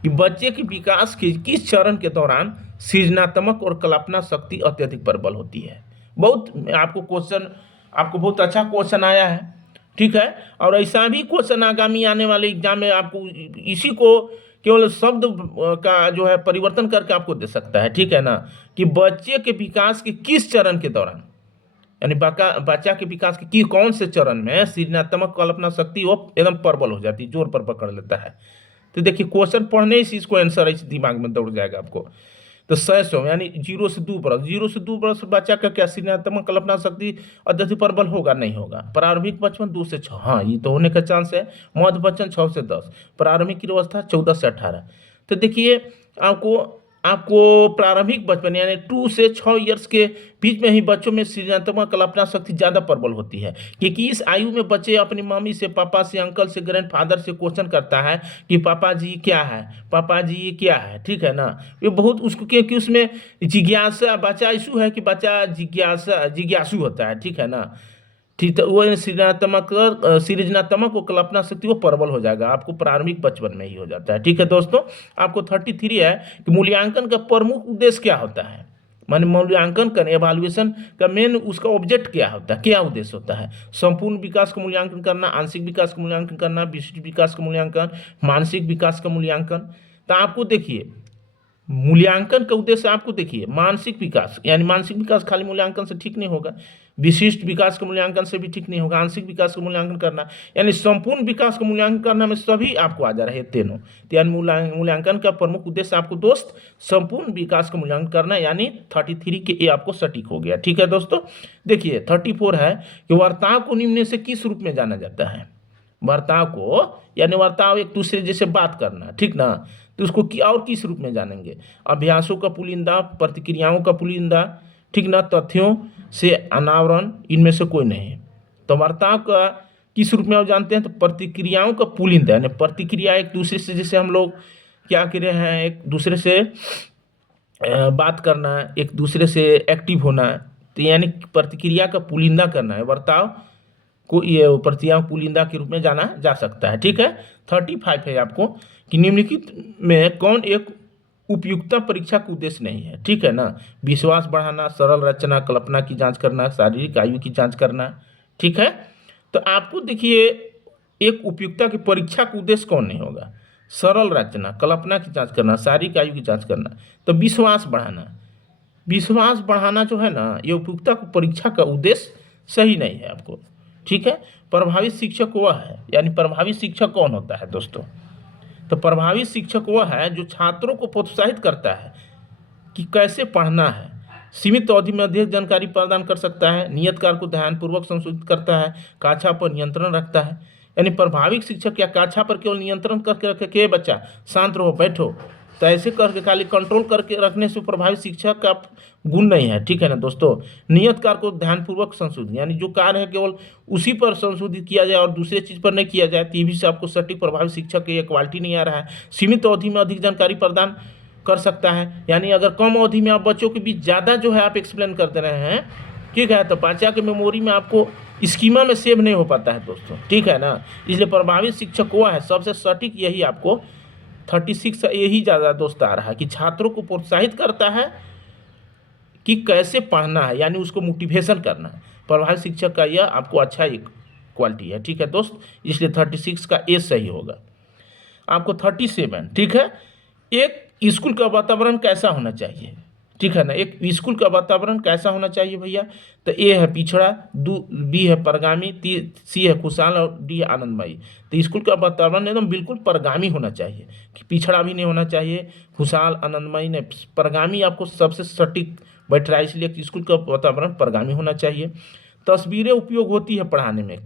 कि बच्चे के विकास के किस चरण के दौरान सृजनात्मक और कल्पना शक्ति अत्यधिक प्रबल होती है। बहुत आपको क्वेश्चन, आपको बहुत अच्छा क्वेश्चन आया है, ठीक है। और ऐसा भी क्वेश्चन आगामी आने वाले एग्जाम में आपको इसी को केवल शब्द का जो है परिवर्तन करके आपको दे सकता है, ठीक है ना, कि बच्चे के विकास के किस चरण के दौरान, यानी बच्चा के विकास के कौन से चरण में सृजनात्मक कल्पना शक्ति वो एकदम प्रबल हो जाती है, जोर पर पकड़ लेता है। तो देखिए क्वेश्चन पढ़ने ही इसको आंसर इस दिमाग में दौड़ जाएगा आपको। तो 100 यानी 0 से 2 बरस, 0 से 2 बरस बच्चा का क्या सृजनात्मक कल्पना शक्ति अत्यधिक प्रबल होगा, नहीं होगा। प्रारंभिक बचपन 2 से 6, हाँ ये तो होने का चांस है। मध्य बचपन 6 से 10, प्रारंभिक की अवस्था 14 से 18। तो देखिए आपको प्रारंभिक बचपन यानी 2 से 6 ईयर्स के बीच में ही बच्चों में सृजनात्मक कल्पना शक्ति ज़्यादा प्रबल होती है, क्योंकि इस आयु में बच्चे अपनी मम्मी से, पापा से, अंकल से, ग्रैंडफादर से क्वेश्चन करता है कि पापा जी क्या है, पापा जी ये क्या है, ठीक है ना। ये बहुत उसको क्योंकि उसमें जिज्ञासा, बच्चा इशू है कि बच्चा जिज्ञासु होता है, ठीक है ना। ठीक, तो वो सृजनात्मक वो कल्पना शक्ति वो प्रबल हो जाएगा, आपको प्रारंभिक बचपन में ही हो जाता है, ठीक है दोस्तों। आपको 33 है कि मूल्यांकन का प्रमुख उद्देश्य क्या होता है, माने मूल्यांकन कर एवाल्युएशन का मेन उसका ऑब्जेक्ट क्या होता है, क्या उद्देश्य होता है। संपूर्ण विकास का मूल्यांकन करना, आंशिक विकास का मूल्यांकन करना, विशिष्ट विकास का मूल्यांकन, मानसिक विकास का मूल्यांकन। तो आपको देखिए मूल्यांकन का उद्देश्य आपको देखिए मानसिक विकास, यानी मानसिक विकास खाली मूल्यांकन से ठीक नहीं होगा, विशिष्ट विकास के मूल्यांकन से भी ठीक नहीं होगा, आंशिक विकास का मूल्यांकन करना, यानी संपूर्ण विकास का मूल्यांकन करना में सभी आपको आ जा रहे हैं तीनों। तो यानी मूल्यांकन का प्रमुख उद्देश्य आपको दोस्त संपूर्ण विकास का मूल्यांकन करना, यानी 33 के ए आपको सटीक हो गया, ठीक है दोस्तों। देखिए 34 है कि वार्ताओं को निम्न से किस रूप में जाना जाता है। वार्ताओं को यानी वार्ताओं एक दूसरे जैसे बात करना, ठीक ना, तो उसको और किस रूप में जानेंगे। अभ्यासों का पुलिंदा, प्रतिक्रियाओं का पुलिंदा, ठीक ना, तथ्यों से अनावरण, इनमें से कोई नहीं। तो वार्ताओं का किस रूप में आप जानते हैं, तो प्रतिक्रियाओं का पुलिंदा, यानी प्रतिक्रिया एक दूसरे से, जैसे हम लोग क्या कर रहे हैं, एक दूसरे से बात करना, एक दूसरे से एक्टिव होना, तो यानी प्रतिक्रिया का पुलिंदा करना है। वार्ताओं को ये प्रतिक्रिया पुलिंदा के रूप में जाना जा सकता है, ठीक है। 35 है आपको कि निम्नलिखित में कौन एक उपयुक्तता परीक्षा का उद्देश्य नहीं है, ठीक है ना। विश्वास बढ़ाना, सरल रचना, कल्पना की जांच करना, शारीरिक आयु की जांच करना, ठीक है। तो आपको देखिए एक उपयुक्तता की परीक्षा का उद्देश्य कौन नहीं होगा, सरल रचना, कल्पना की जांच करना, शारीरिक आयु की जांच करना। तो विश्वास बढ़ाना, विश्वास बढ़ाना जो है ना, ये उपयुक्तता की परीक्षा का उद्देश्य सही नहीं है आपको, ठीक है। प्रभावी शिक्षक वह है, यानी प्रभावी शिक्षक कौन होता है दोस्तों, तो प्रभावी शिक्षक वह है जो छात्रों को प्रोत्साहित करता है कि कैसे पढ़ना है, सीमित अवधि में अधिक जानकारी प्रदान कर सकता है, नियत कार्य को ध्यानपूर्वक संशोधित करता है, कक्षा पर नियंत्रण रखता है। यानी प्रभावी शिक्षक या कक्षा पर केवल नियंत्रण करके रखे कि बच्चा शांत रहो, बैठो, तो ऐसे करके खाली कंट्रोल करके रखने से प्रभावी शिक्षक का गुण नहीं है, ठीक है ना दोस्तों। नियत कार्य को ध्यानपूर्वक संशोधित, यानी जो कार्य है केवल उसी पर संशोधित किया जाए और दूसरे चीज़ पर नहीं किया जाए, तो ये भी से आपको सटीक प्रभावी शिक्षक की क्वालिटी नहीं आ रहा है। सीमित अवधि में अधिक जानकारी प्रदान कर सकता है, यानी अगर कम अवधि में आप बच्चों के बीच ज़्यादा जो है आप एक्सप्लेन करते रहे हैं, ठीक है, तो बच्चा के मेमोरी में आपको स्कीमा में सेव नहीं हो पाता है दोस्तों, ठीक है ना। इसलिए प्रभावी शिक्षक हुआ है सबसे सटीक, यही आपको 36 यही ज़्यादा दोस्त आ रहा है कि छात्रों को प्रोत्साहित करता है कि कैसे पढ़ना है, यानी उसको मोटिवेशन करना है। प्रभावी शिक्षक का यह आपको अच्छा एक क्वालिटी है, ठीक है दोस्त, इसलिए 36 का ए सही होगा। आपको 37, ठीक है, एक स्कूल का वातावरण कैसा होना चाहिए, ठीक है ना। एक स्कूल का वातावरण कैसा होना चाहिए भैया, तो ए है पिछड़ा, बी है परगामी, सी है खुशहाल और डी है आनंदमयी। तो स्कूल का वातावरण एकदम बिल्कुल परगामी होना चाहिए, कि पिछड़ा भी नहीं होना चाहिए, खुशहाल आनंदमयी नहीं, परगामी आपको सबसे सटीक बैठ रहा है, इसलिए कि स्कूल का वातावरण परगामी होना चाहिए। तस्वीरें उपयोग होती है पढ़ाने में,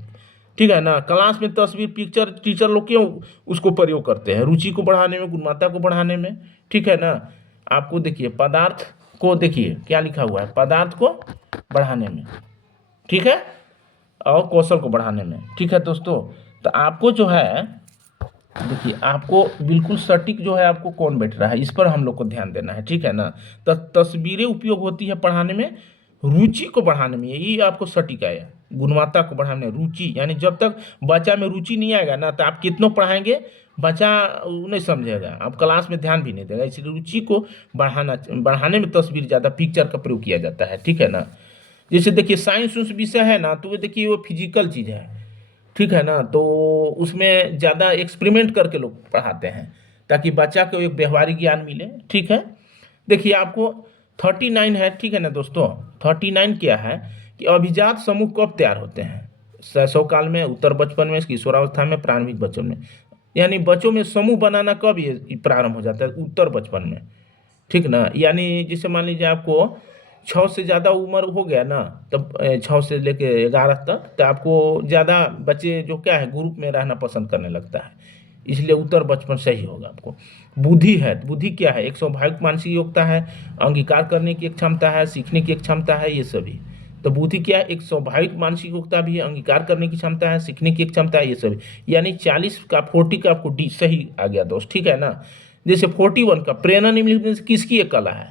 ठीक है ना। क्लास में तस्वीर पिक्चर टीचर लोग क्यों उसको प्रयोग करते हैं, रुचि को बढ़ाने में, गुणवत्ता को बढ़ाने में, ठीक है ना। आपको देखिए पदार्थ को, देखिए क्या लिखा हुआ है, पदार्थ को बढ़ाने में, ठीक है, और कौशल को बढ़ाने में, ठीक है दोस्तों। तो आपको जो है, देखिए आपको बिल्कुल सटीक जो है आपको कौन बैठ रहा है, इस पर हम लोग को ध्यान देना है, ठीक है ना। तो तस्वीरें उपयोग होती है पढ़ाने में, रुचि को बढ़ाने में, यही आपको सटीक आया, गुणवत्ता को बढ़ाने में रुचि, यानी जब तक बच्चा में रुचि नहीं आएगा ना, तो आप कितनों पढ़ाएंगे बच्चा नहीं समझेगा, आप क्लास में ध्यान भी नहीं देगा। इसलिए रुचि को बढ़ाने में तस्वीर ज़्यादा पिक्चर का प्रयोग किया जाता है, ठीक है ना। जैसे देखिए साइंस उस विषय है ना, तो वो देखिए वो फिजिकल चीज़ है, ठीक है ना। तो उसमें ज़्यादा एक्सपेरिमेंट करके लोग पढ़ाते हैं, ताकि बच्चा को एक व्यवहारिक ज्ञान मिले, ठीक है। देखिए आपको 39 है, ठीक है ना दोस्तों। 39 क्या है कि अभिजात समूह कब तैयार होते हैं, शैशव काल में, उत्तर बचपन में, किशोरावस्था में, प्रारंभिक बचपन में। यानी बच्चों में समूह बनाना कब ये प्रारंभ हो जाता है, उत्तर बचपन में, ठीक ना। यानी जैसे मान लीजिए आपको 6 से ज़्यादा उम्र हो गया ना, तब 6 से लेके 11 तक, तो आपको ज़्यादा बच्चे जो क्या है ग्रुप में रहना पसंद करने लगता है, इसलिए उत्तर बचपन सही होगा आपको। बुद्धि है, बुद्धि क्या है, एक स्वाभाविक मानसिक योग्यता है, अंगीकार करने की एक क्षमता है, सीखने की एक क्षमता है, ये सभी। तो बुद्धि क्या है, एक स्वाभाविक मानसिक योग्यता भी है, अंगीकार करने की क्षमता है, सीखने की एक क्षमता है, ये सभी। यानी 40 का 40 का आपको डी सही आ गया दोस्त, ठीक है ना। जैसे 41 का प्रेरणा निम्नलिखित से किसकी एक कला है,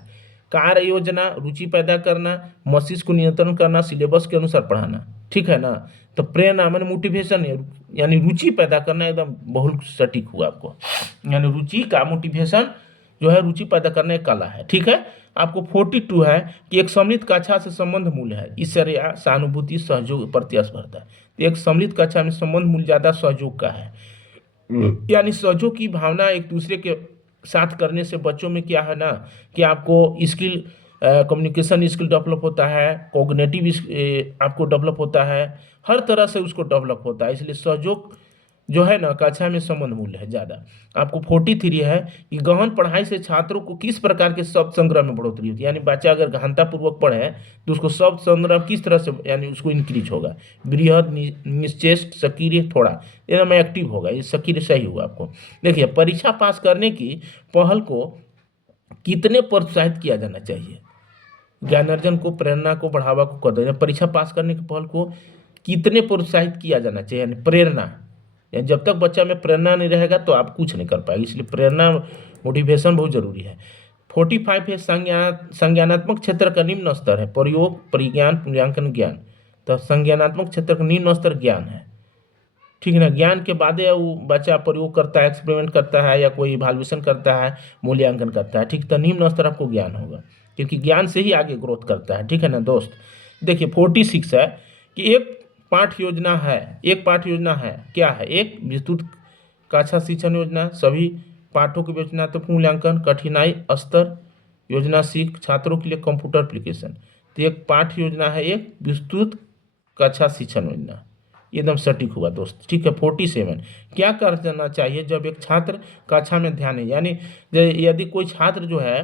कार्य योजना, रुचि पैदा करना, मस्तिष्क को नियंत्रण करना, सिलेबस के अनुसार पढ़ाना, ठीक है ना। तो प्रेरणा मैंने मोटिवेशन है, यानी रुचि पैदा करना, एकदम बहुत सटीक हुआ आपको, यानी रुचि का मोटिवेशन जो है, रुचि पैदा करना एक कला है, ठीक है। आपको 42 है कि एक सम्मिलित कक्षा से संबंध मूल्य है, ईर्ष्या, सहानुभूति, सहयोग, प्रतिस्पर्धा। तो एक सम्मिलित कक्षा में संबंध मूल्य ज़्यादा सहयोग का है, यानी सहयोग की भावना एक दूसरे के साथ करने से बच्चों में क्या है ना, कि आपको स्किल, कम्युनिकेशन स्किल डेवलप होता है, कॉग्निटिव आपको डेवलप होता है, हर तरह से उसको डेवलप होता है। इसलिए सहयोग जो है ना कक्षा में संबंध मूल्य है ज़्यादा। आपको 43 है कि गहन पढ़ाई से छात्रों को किस प्रकार के शब्द संग्रह में बढ़ोतरी होती है, यानी बच्चा अगर गहनतापूर्वक पढ़े तो उसको शब्द संग्रह किस तरह से, यानी उसको इंक्रीज होगा, बृहद, निश्चेष्ट, सक्रिय, थोड़ा एकदम एक्टिव होगा, ये सक्रिय सही हुआ आपको। देखिए परीक्षा पास करने की पहल को कितने प्रोत्साहित किया जाना चाहिए, ज्ञानार्जन को, प्रेरणा को, बढ़ावा को, कदर, परीक्षा पास करने की पहल को कितने प्रोत्साहित किया जाना चाहिए, यानी प्रेरणा, या जब तक बच्चा में प्रेरणा नहीं रहेगा तो आप कुछ नहीं कर पाएंगे, इसलिए प्रेरणा, मोटिवेशन बहुत जरूरी है। 45 है संज्ञानात्मक क्षेत्र का निम्न स्तर है, प्रयोग, परिज्ञान, मूल्यांकन, ज्ञान। तो संज्ञानात्मक क्षेत्र का निम्न स्तर ज्ञान है, ठीक है ना। ज्ञान के बाद वो बच्चा प्रयोग करता है, एक्सपेरिमेंट करता है, या कोई इवैल्यूएशन करता है, मूल्यांकन करता है, ठीक। तो निम्न स्तर आपको ज्ञान होगा, क्योंकि ज्ञान से ही आगे ग्रोथ करता है, ठीक है ना दोस्त। देखिए 46 है कि एक पाठ योजना है, एक पाठ योजना है क्या है, एक विस्तृत कक्षा शिक्षण योजना, सभी पाठों की योजनात्मक मूल्यांकन, कठिनाई स्तर, योजना सीख, छात्रों के लिए कंप्यूटर एप्लीकेशन। तो एक पाठ योजना है, एक विस्तृत कक्षा शिक्षण योजना, एकदम सटीक हुआ दोस्त, ठीक है। 47 क्या करना चाहिए जब एक छात्र कक्षा में ध्यान नहीं, यानी यदि कोई छात्र जो है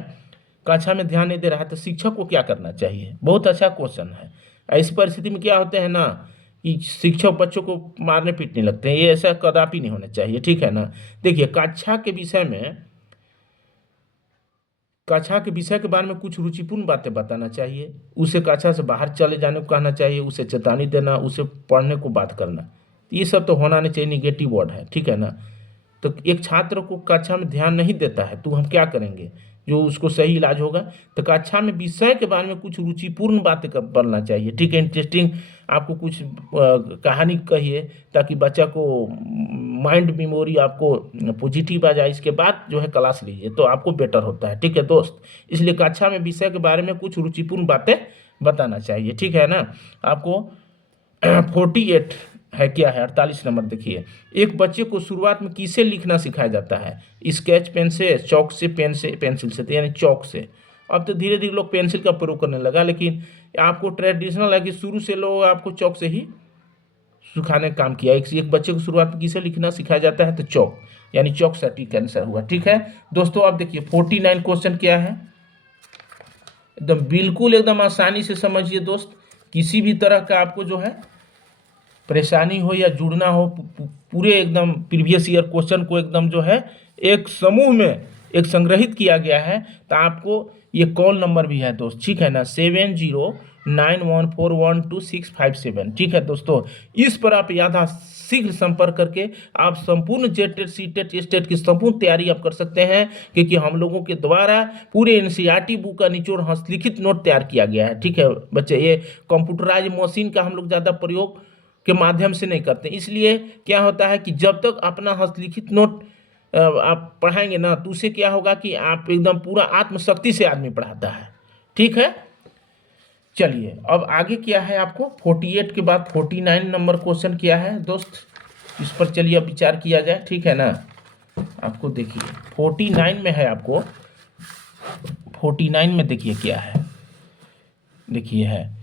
कक्षा में ध्यान नहीं दे रहा है तो शिक्षक को क्या करना चाहिए, बहुत अच्छा क्वेश्चन है। इस परिस्थिति में क्या होते हैं ना, कि शिक्षक बच्चों को मारने पीटने लगते हैं, ये ऐसा कदापि नहीं होना चाहिए, ठीक है ना। देखिए कक्षा के विषय के बारे में कुछ रुचिपूर्ण बातें बताना चाहिए, उसे कक्षा से बाहर चले जाने को कहना चाहिए, उसे चेतावनी देना, उसे पढ़ने को बात करना, ये सब तो होना नहीं चाहिए, निगेटिव वर्ड है, ठीक है ना। तो एक छात्र को कक्षा में ध्यान नहीं देता है तो हम क्या करेंगे, जो उसको सही इलाज होगा, तो कक्षा में विषय के बारे में कुछ रुचिपूर्ण बातें बनना चाहिए, ठीक है। इंटरेस्टिंग आपको कुछ कहानी कहिए, ताकि बच्चा को माइंड मेमोरी आपको पॉजिटिव आ जाए, इसके बाद जो है क्लास लीजिए तो आपको बेटर होता है, ठीक है दोस्त। इसलिए कक्षा में विषय के बारे में कुछ रुचिपूर्ण बातें बताना चाहिए, ठीक है ना। आपको 48 है क्या है, 48 नंबर देखिए, एक बच्चे को शुरुआत में किससे लिखना सिखाया जाता है, स्केच पेन से, चौक से, पेन से, पेंसिल से, तो यानी चौक से। अब तो धीरे धीरे लोग पेंसिल का प्रयोग करने लगा, लेकिन आपको ट्रेडिशनल है कि शुरू से लोग आपको चौक से ही सिखाने का काम किया। एक बच्चे को शुरुआत में किसे लिखना सिखाया जाता है, तो चौक, यानी चौक सटीक आंसर हुआ। ठीक है दोस्तों, अब देखिए 49 क्वेश्चन क्या है, एकदम बिल्कुल एकदम आसानी से समझिए दोस्त। किसी भी तरह का आपको जो है परेशानी हो या जुड़ना हो, पूरे एकदम प्रीवियस ईयर क्वेश्चन को एकदम जो है एक समूह में एक संग्रहित किया गया है। तो आपको ये कॉल नंबर भी है दोस्त, ठीक है ना, 7091412657। ठीक है दोस्तों, इस पर आप शीघ्र संपर्क करके आप संपूर्ण जेटेट सीटेट स्टेट की संपूर्ण तैयारी आप कर सकते हैं, क्योंकि हम लोगों के द्वारा पूरे एनसीईआरटी बुक का निचोड़ हस्तलिखित नोट तैयार किया गया है। ठीक है बच्चे, ये कंप्यूटराइज मशीन का हम लोग ज़्यादा प्रयोग के माध्यम से नहीं करते, इसलिए क्या होता है कि जब तक अपना हस्तलिखित नोट आप पढ़ाएंगे ना, तो उससे क्या होगा कि आप एकदम पूरा आत्मशक्ति से आदमी पढ़ाता है। ठीक है, चलिए अब आगे क्या है, आपको 48 के बाद 49 नंबर क्वेश्चन क्या है दोस्त, इस पर चलिए अब विचार किया जाए। ठीक है ना, आपको देखिए 49 में है, आपको 49 में देखिए क्या है, देखिए है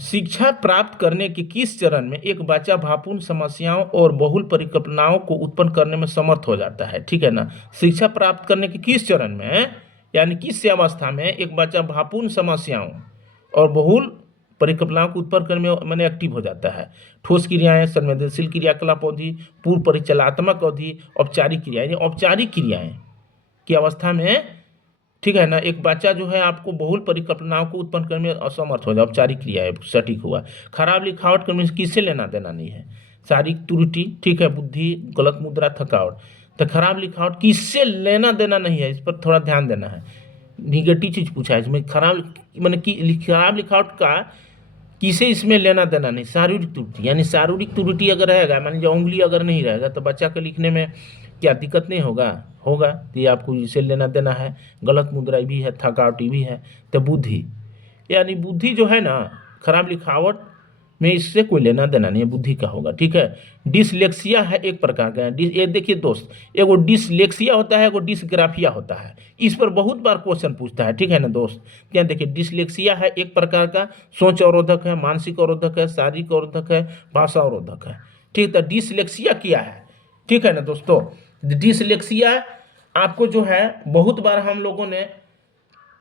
शिक्षा प्राप्त करने के किस चरण में एक बच्चा भावपूर्ण समस्याओं और बहुल परिकल्पनाओं को उत्पन्न करने में समर्थ हो जाता है। ठीक है ना, शिक्षा प्राप्त करने के किस चरण में, यानी किस अवस्था में एक बच्चा भावपूर्ण समस्याओं और बहुल परिकल्पनाओं को उत्पन्न करने में मैंने एक्टिव हो जाता है। ठोस क्रियाएं, संवेदनशील क्रियाकलाप अवधि, पूर्व परिचलात्मक अवधि, औपचारिक क्रियाएं, यानी औपचारिक क्रियाएं की अवस्था में, ठीक है ना, एक बच्चा जो है आपको बहुल परिकल्पनाओं को उत्पन्न करने में असमर्थ हो जाए, औपचारिक क्रिया है, सटीक हुआ। खराब लिखावट करने से किससे लेना देना नहीं है, शारीरिक त्रुटि, ठीक है, बुद्धि, गलत मुद्रा, थकावट। तो खराब लिखावट किससे लेना देना नहीं है, इस पर थोड़ा ध्यान देना है। निगेटिव चीज पूछा है इसमें, खराब मैंने खराब लिखावट का किसे इसमें लेना देना नहीं, शारीरिक त्रुटि, यानी शारीरिक त्रुटि अगर रहेगा, मान लीजिए उंगली अगर नहीं रहेगा, तो बच्चा के लिखने में क्या दिक्कत नहीं होगा, होगा। तो ये आपको इसे लेना देना है। गलत मुद्रा भी है, थकावटी भी है। तो बुद्धि, यानी बुद्धि जो है ना, खराब लिखावट में इससे कोई लेना देना नहीं है, बुद्धि का होगा। ठीक है, डिसलेक्सिया है एक प्रकार का, ये देखिए दोस्त, एगो डिसलेक्सिया होता है, एगो डिसग्राफिया होता है। इस पर बहुत बार क्वेश्चन पूछता है। ठीक है ना दोस्त, क्या देखिए, डिसलेक्सिया है एक प्रकार का, सोच अवरोधक है, मानसिक अवरोधक है, शारीरिक अवरोधक है, भाषा अवरोधक है। ठीक, तो डिसलेक्सिया क्या है, ठीक है ना दोस्तों, डिसलेक्सिया आपको जो है बहुत बार हम लोगों ने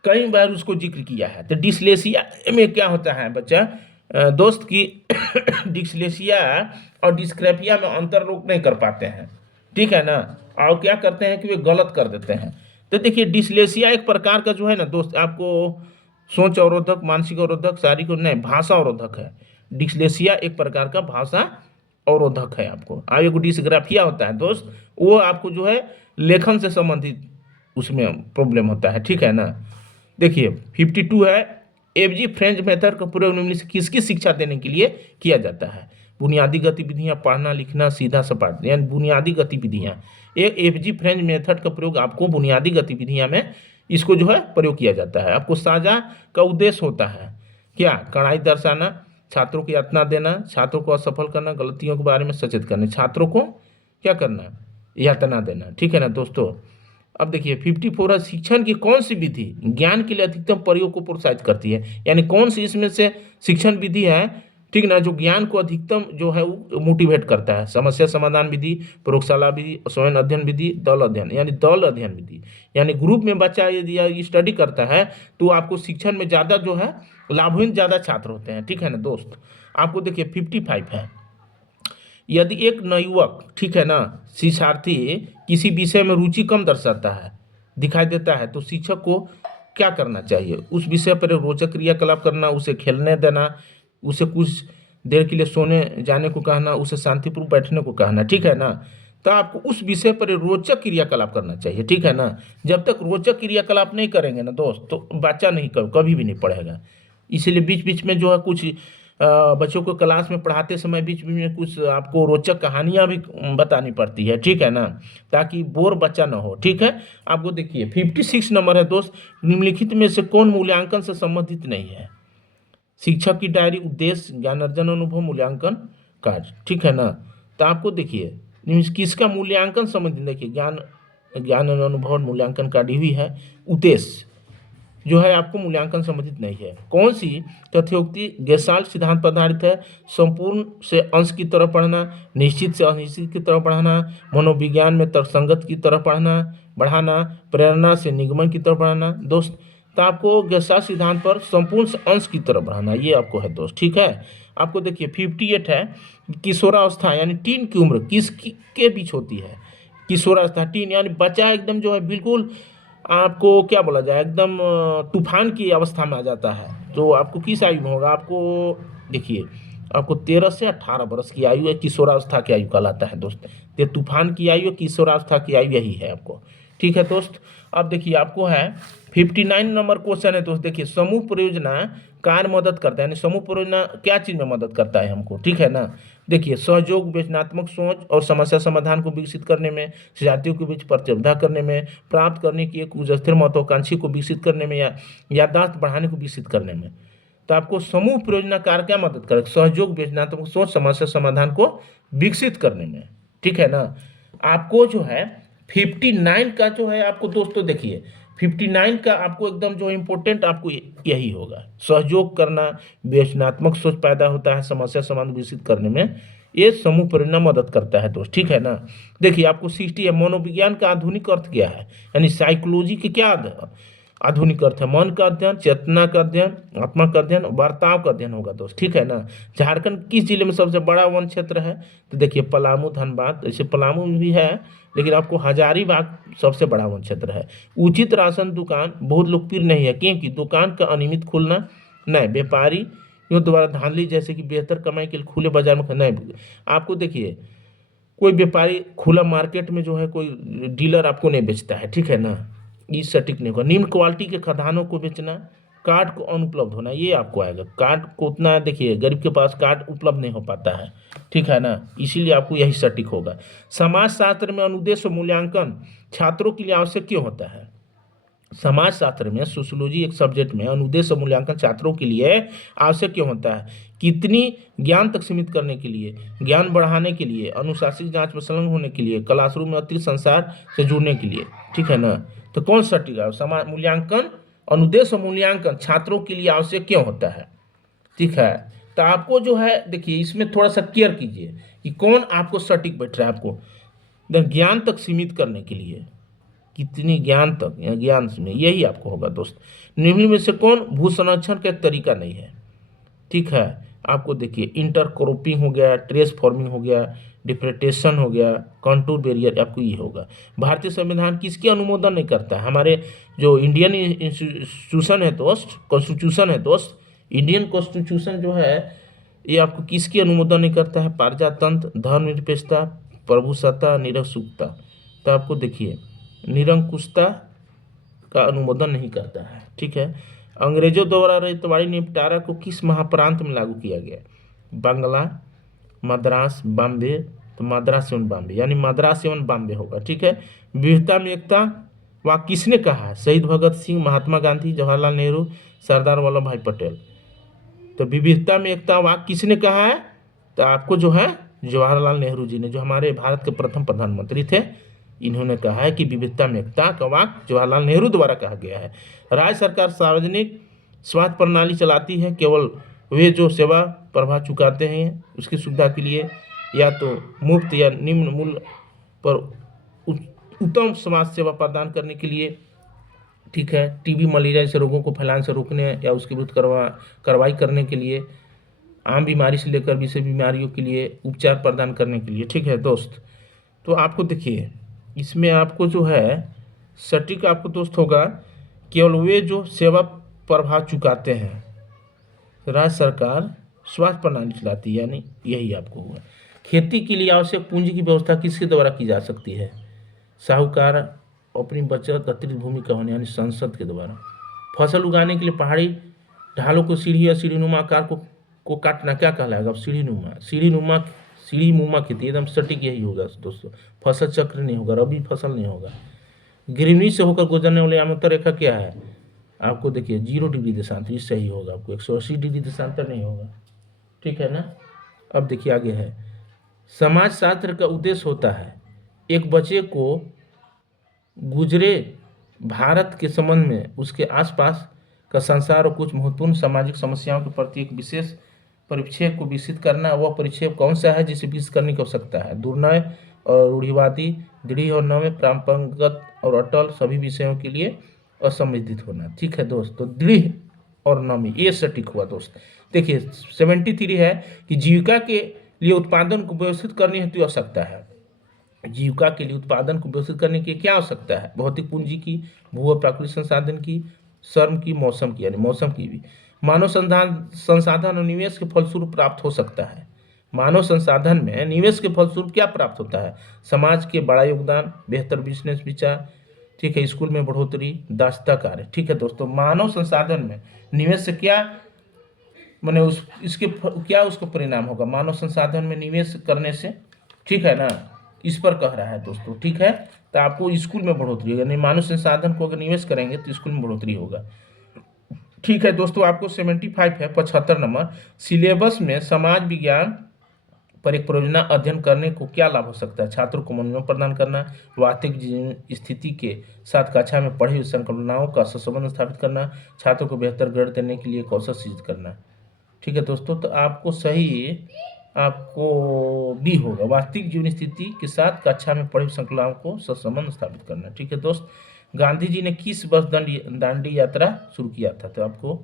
कई बार उसको जिक्र किया है। तो डिसलेक्सिया में क्या होता है बच्चा दोस्त की डिसलेक्सिया और डिस्ग्राफिया में अंतर लोग नहीं कर पाते हैं। ठीक है ना, और क्या करते हैं कि वे गलत कर देते हैं। तो देखिए, डिसलेक्सिया एक प्रकार का जो है ना दोस्त, आपको सोच अवरोधक, मानसिक अवरोधक, शारीरिक नहीं, भाषा अवरोधक है। डिसलेक्सिया एक प्रकार का भाषा अवरोधक है आपको। और एक डिस्ग्राफिया होता है दोस्त, वो आपको जो है लेखन से संबंधित उसमें प्रॉब्लम होता है। ठीक है ना, देखिए 52 है, एफजी फ्रेंच मेथड का प्रयोग निम्न से किसकी शिक्षा देने के लिए किया जाता है। बुनियादी गतिविधियां, पढ़ना लिखना सीधा सपाट, यानी बुनियादी गतिविधियां। एक एफजी फ्रेंच मेथड का प्रयोग आपको बुनियादी गतिविधियां में इसको जो है प्रयोग किया जाता है। आपको साझा का उद्देश्य होता है क्या, कड़ाई दर्शाना, छात्रों को यातना देना, छात्रों को असफल करना, गलतियों के बारे में सचेत करना, छात्रों को क्या करना, यातना देना। ठीक है ना दोस्तों, अब देखिए 54 है, शिक्षण की कौन सी विधि ज्ञान के लिए अधिकतम प्रयोग को प्रोत्साहित करती है, यानी कौन सी इसमें से शिक्षण विधि है, ठीक ना, जो ज्ञान को अधिकतम जो है वो मोटिवेट करता है। समस्या समाधान विधि, प्रयोगशाला विधि, स्वयं अध्ययन विधि, दल अध्ययन, यानी दल अध्ययन विधि, यानी ग्रुप में बच्चा यदि स्टडी करता है तो आपको शिक्षण में ज़्यादा जो है लाभान्वित ज़्यादा छात्र होते हैं। ठीक है ना दोस्त, आपको देखिए 55 है, यदि एक नवयुवक, ठीक है ना, शिक्षार्थी किसी विषय में रुचि कम दर्शाता है, दिखाई देता है, तो शिक्षक को क्या करना चाहिए, उस विषय पर रोचक क्रियाकलाप करना, उसे खेलने देना, उसे कुछ देर के लिए सोने जाने को कहना, उसे शांतिपूर्वक बैठने को कहना। ठीक है ना, तो आपको उस विषय पर रोचक क्रियाकलाप करना चाहिए। ठीक है ना, जब तक रोचक क्रियाकलाप नहीं करेंगे ना दोस्त, तो बच्चा नहीं कभी भी नहीं पढ़ेगा। इसीलिए बीच बीच में जो है कुछ बच्चों को क्लास में पढ़ाते समय बीच बीच में कुछ आपको रोचक कहानियां भी बतानी पड़ती है। ठीक है ना, ताकि बोर बच्चा ना हो। ठीक है, आपको देखिए 56 नंबर है दोस्त, निम्नलिखित में से कौन मूल्यांकन से संबंधित नहीं है। शिक्षक की डायरी, उद्देश्य, ज्ञान अर्जन, अनुभव, मूल्यांकन कार्य। ठीक है ना, तो आपको देखिए किसका मूल्यांकन संबंधित, देखिए ज्ञान, ज्ञान अनुभव मूल्यांकन कार्य भी है। उद्देश्य, जो है आपको मूल्यांकन संबंधित नहीं है। कौन सी तथ्योक्ति गेस्टाल्ट सिद्धांत पर आधारित है? संपूर्ण से अंश की तरफ पढ़ना, निश्चित से अनिश्चित की तरफ पढ़ना, मनोविज्ञान में तर्कसंगत की तरफ बढ़ाना, प्रेरणा से निगमन की तरफ बढ़ाना। दोस्त, तो आपको गेस्टाल्ट सिद्धांत पर संपूर्ण से अंश की तरफ बढ़ाना, ये आपको है दोस्त। ठीक है, आपको देखिए 58 है, किशोरावस्था यानी टीन की उम्र के बीच होती है? किशोरावस्था टीन यानी बच्चा एकदम जो है बिल्कुल आपको क्या बोला जाए, एकदम तूफान की अवस्था में आ जाता है। तो आपको किस आयु में होगा? आपको देखिए, आपको 13 से 18 वर्ष की आयु है, किशोरावस्था की आयु कहलाता है दोस्त। ये तूफान की आयु, किशोरावस्था की आयु यही है आपको। ठीक है दोस्त, अब देखिए आपको है 59 नंबर क्वेश्चन है दोस्त। देखिए, समूह परियोजना कार्य मदद करता है, यानी समूह परियोजना क्या चीज़ में मदद करता है हमको? ठीक है ना। देखिए, सहयोग, विवेचनात्मक सोच और समस्या समाधान को विकसित करने में, जातियों के बीच प्रतिस्पर्धा करने में, प्राप्त करने की एक उच्चस्तर महत्वाकांक्षी को विकसित करने में, या याददाश्त बढ़ाने को विकसित करने में। तो आपको समूह परियोजना कार्य क्या मदद करेगा? सहयोग, विवेचनात्मक सोच, समस्या समाधान को विकसित करने में। ठीक है ना। आपको जो है 59 का जो है आपको दोस्तों देखिए, 59 का आपको एकदम जो इम्पोर्टेंट आपको यही होगा। सहयोग करना, विवेचनात्मक सोच पैदा होता है, समस्या समाधान विकसित करने में ये समूह परियोजना मदद करता है दोस्त। ठीक है ना। देखिए आपको 60 है, मनोविज्ञान का आधुनिक अर्थ क्या है? यानी साइकोलॉजी के क्या आधुनिक अर्थ है? मन का अध्ययन, चेतना का अध्ययन, आत्मा का अध्ययन, वार्ताओं का अध्ययन होगा दोस्त। ठीक है ना। झारखंड किस जिले में सबसे बड़ा वन क्षेत्र है? तो देखिए पलामू, धनबाद, ऐसे पलामू में भी है, लेकिन आपको हजारीबाग सबसे बड़ा वन क्षेत्र है। उचित राशन दुकान बहुत लोकप्रिय नहीं है, क्योंकि दुकान का अनियमित खुलना, नहीं व्यापारी यूँ द्वारा धांधली, जैसे कि बेहतर कमाई के लिए खुले बाजार में नहीं। आपको देखिए, कोई व्यापारी खुला मार्केट में जो है कोई डीलर आपको नहीं बेचता है। ठीक है ना, ये सटीक नहीं होगा। निम्न क्वालिटी के खदानों को बेचना, कार्ड को अनुपलब्ध होना, ये आपको आएगा। कार्ड को उतना देखिए, गरीब के पास कार्ड उपलब्ध नहीं हो पाता है। ठीक है ना, इसीलिए आपको यही सटीक होगा। समाजशास्त्र में अनुदेश मूल्यांकन छात्रों के लिए आवश्यक क्यों होता है? समाजशास्त्र में, सोशियोलॉजी एक सब्जेक्ट में, अनुदेश मूल्यांकन छात्रों के लिए आवश्यक क्यों होता है? कितनी ज्ञान तक सीमित करने के लिए, ज्ञान बढ़ाने के लिए, अनुशासित जांच में संलग्न होने के लिए, क्लासरूम में अतिरिक्त संसार से जुड़ने के लिए। ठीक है ना। तो कौन सा टीका? समाज मूल्यांकन, अनुदेश मूल्यांकन छात्रों के लिए आवश्यक क्यों होता है? ठीक है। तो आपको जो है देखिए, इसमें थोड़ा सा केयर कीजिए कि कौन आपको सटीक बैठ रहा है। आपको ज्ञान तक सीमित करने के लिए, कितनी ज्ञान तक या ज्ञान से, यही आपको होगा दोस्त। निम्न में से कौन भू संरक्षण का एक तरीका नहीं है? ठीक है, आपको देखिए इंटरक्रॉपिंग हो गया, ट्रेस फॉर्मिंग हो गया, डिप्रेटेशन हो गया, कंटूर बैरियर, आपको ये होगा। भारतीय संविधान किसके अनुमोदन नहीं करता है? हमारे जो इंडियन इंस्टीट्यूशन है दोस्त, कॉन्स्टिट्यूशन है दोस्त, इंडियन कॉन्स्टिट्यूशन जो है ये आपको किसकी अनुमोदन नहीं करता है? पारजातंत्र, धर्मनिरपेक्षता, प्रभुसत्ता, निरंकुशता। तो आपको देखिए निरंकुशता का अनुमोदन नहीं करता है। ठीक है। अंग्रेजों द्वारा रहितवाड़ी निपटारा को किस महाप्रांत में लागू किया गया? बंगला, मद्रास, बॉम्बे। तो मद्रास एवं बॉम्बे, यानी मद्रास एवं बॉम्बे होगा। ठीक है। विविधता में एकता वह किसने कहा है? शहीद भगत सिंह, महात्मा गांधी, जवाहरलाल नेहरू, सरदार वल्लभ भाई पटेल। तो विविधता में एकता वाक्य किसने कहा है? तो आपको जो है जवाहरलाल नेहरू जी ने, जो हमारे भारत के प्रथम प्रधानमंत्री थे, इन्होंने कहा है कि विविधता में एकता का वाक्य जवाहरलाल नेहरू द्वारा कहा गया है। राज्य सरकार सार्वजनिक स्वास्थ्य प्रणाली चलाती है केवल वे जो सेवा प्रभाव चुकाते हैं उसकी सुविधा के लिए, या तो मुफ्त या निम्न मूल्य पर उत्तम समाज सेवा प्रदान करने के लिए। ठीक है। टीबी, मलेरिया जैसे रोगों को फैलाने से रोकने या उसके विरुद्ध कार्रवाई करने के लिए, आम बीमारी से लेकर विषय बीमारियों के लिए उपचार प्रदान करने के लिए। ठीक है दोस्त। तो आपको देखिए इसमें आपको जो है सटीक आपको दोस्त होगा, केवल वे जो सेवा प्रभाव चुकाते हैं, राज्य सरकार स्वास्थ्य प्रणाली चलाती है, यानी यही आपको होगा। खेती के लिए आवश्यक पूंजी की व्यवस्था किसके द्वारा की जा सकती है? साहूकार अपनी बचत अतिरिक्त भूमि का होने, यानी संसद के द्वारा। फसल उगाने के लिए पहाड़ी ढालों को सीढ़ी या सीढ़ीनुमा आकार को काटना क्या कहलाएगा? अब सीढ़ी नुमा खेती, एकदम सटीक यही होगा दोस्तों। फसल चक्र नहीं होगा, रबी फसल नहीं होगा। ग्रीनविच से होकर गुजरने वाली आमोत्तर रेखा क्या है? आपको देखिए 0 डिग्री देशांतर, इससे ही होगा। आपको 180 डिग्री देशांतर नहीं होगा। ठीक है ना। अब देखिए आगे है, समाजशास्त्र का उद्देश्य होता है एक बच्चे को गुजरे भारत के संबंध में, उसके आसपास का संसार और कुछ महत्वपूर्ण सामाजिक समस्याओं के प्रति एक विशेष परिप्रेक्ष्य को विकसित करना। वह परिप्रेक्ष्य कौन सा है जिसे विकसित करने की आवश्यकता है? दुर्नय और रूढ़िवादी, दृढ़ और नव, परंपरागत और अटल, सभी विषयों के लिए असंवेदित होना। ठीक है दोस्त, तो दृढ़ और नमी ये सटीक हुआ दोस्त। देखिए 73 है कि जीविका के लिए उत्पादन को व्यवस्थित करने हेतु आवश्यकता है। जीविका के लिए उत्पादन को व्यवस्थित करने की क्या आवश्यकता है? भौतिक पूंजी की, भू और प्राकृतिक संसाधन की, श्रम की, मौसम की, यानी मौसम की भी। मानव संसाधन और निवेश के फलस्वरूप प्राप्त हो सकता है। मानव संसाधन में निवेश के फलस्वरूप क्या प्राप्त होता है? समाज के बड़ा योगदान, बेहतर बिजनेस विचार, ठीक है, स्कूल में बढ़ोतरी, दास्ता कार्य। ठीक है दोस्तों, मानव संसाधन में निवेश से क्या मैंने क्या उसका परिणाम होगा मानव संसाधन में निवेश करने से? ठीक है ना, इस पर कह रहा है दोस्तों। ठीक है, तो आपको स्कूल में बढ़ोतरी होगा, यानी मानव संसाधन को अगर निवेश करेंगे तो स्कूल में बढ़ोतरी होगा। ठीक है दोस्तों, आपको 75 है, 75 नंबर। सिलेबस में समाज विज्ञान पर एक परियोजना अध्ययन करने को क्या लाभ हो सकता है? छात्रों को मनोरंजन प्रदान करना, वास्तविक जीवन स्थिति के साथ कक्षा में पढ़ी हुई संकल्पनाओं का संबंध स्थापित करना, छात्रों को बेहतर ग्रेड देने के लिए कौशल सिद्ध करना। ठीक है दोस्तों, तो आपको सही आपको बी होगा, वास्तविक जीवन स्थिति के साथ कक्षा में पढ़ी हुई संकल्पनाओं को संबंध स्थापित करना। ठीक है दोस्त, गांधी जी ने किस वर्ष दांडी यात्रा शुरू किया था? तो आपको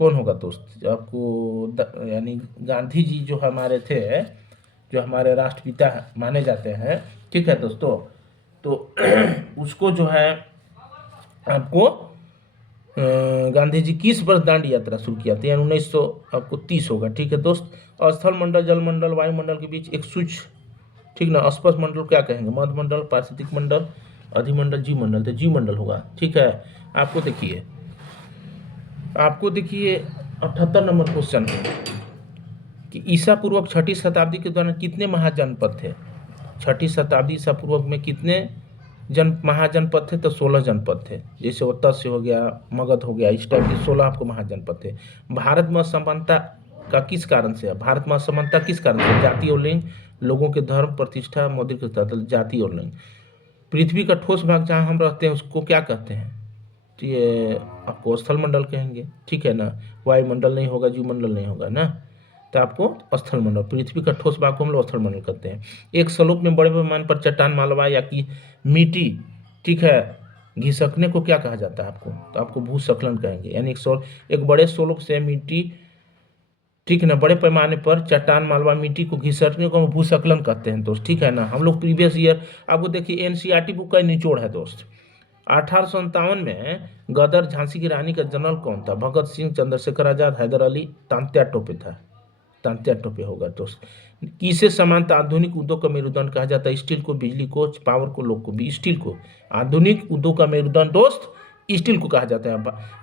कौन होगा दोस्त? आपको यानी गांधी जी जो हमारे थे, जो हमारे राष्ट्रपिता माने जाते हैं, ठीक है दोस्तों, तो उसको जो है आपको गांधी जी किस वर्ष दांडी यात्रा शुरू किया था? यानी 1930 होगा। ठीक है दोस्त, स्थल मंडल, जल मंडल, वायुमंडल के बीच एक स्विच, ठीक ना, स्पर्श मंडल क्या कहेंगे? मध्य मंडल, पारिस्थितिक मंडल, अधिमंडल, जीव मंडल, तो जीव मंडल होगा। ठीक है, आपको देखिए 78 नंबर क्वेश्चन है कि ईसा पूर्वक 6ठी शताब्दी के दौरान कितने महाजनपद थे? 6ठी शताब्दी ईसा पूर्वक में कितने महाजनपद थे? तो 16 जनपद थे। जैसे उत्तर हो गया, मगध हो गया, इस टाइप के 16 आपको महाजनपद थे। भारत में असमानता का किस कारण से है? भारत में असमानता किस कारण से? जाति और लिंग, लोगों के धर्म, प्रतिष्ठा, मौलिक स्तर, जाति और लिंग। पृथ्वी का ठोस भाग जहाँ हम रहते हैं उसको क्या कहते हैं? तो ये आपको स्थल मंडल कहेंगे। ठीक है ना, वायुमंडल नहीं होगा, जीव मंडल नहीं होगा ना, तो आपको स्थल मंडल, पृथ्वी का ठोस भाग को हम लोग स्थल मंडल कहते हैं। एक स्लोप में बड़े पैमाने पर चट्टान, मालवा या की मिट्टी, ठीक है, घिसकने को क्या कहा जाता है आपको? तो आपको भूस्खलन कहेंगे। यानी एक बड़े स्लोप से मिट्टी, ठीक है ना, बड़े पैमाने पर चट्टान, मालवा, मिट्टी को घिसकने को हम भूस्खलन कहते हैं दोस्त। ठीक है ना, हम लोग प्रीवियस ईयर आपको देखिए एनसीईआरटी बुक का निचोड़ है दोस्त। 1857 में गदर झांसी की रानी का जनरल कौन था? भगत सिंह, चंद्रशेखर आजाद, हैदर अली, तात्या टोपे था। तात्या टोपे होगा दोस्त। किसे समानता आधुनिक उद्योग का मेरुदंड कहा जाता है? स्टील को, बिजली को, पावर को, लोग को भी। स्टील को आधुनिक उद्योग का मेरुदंड दोस्त स्टील को कहा जाता है।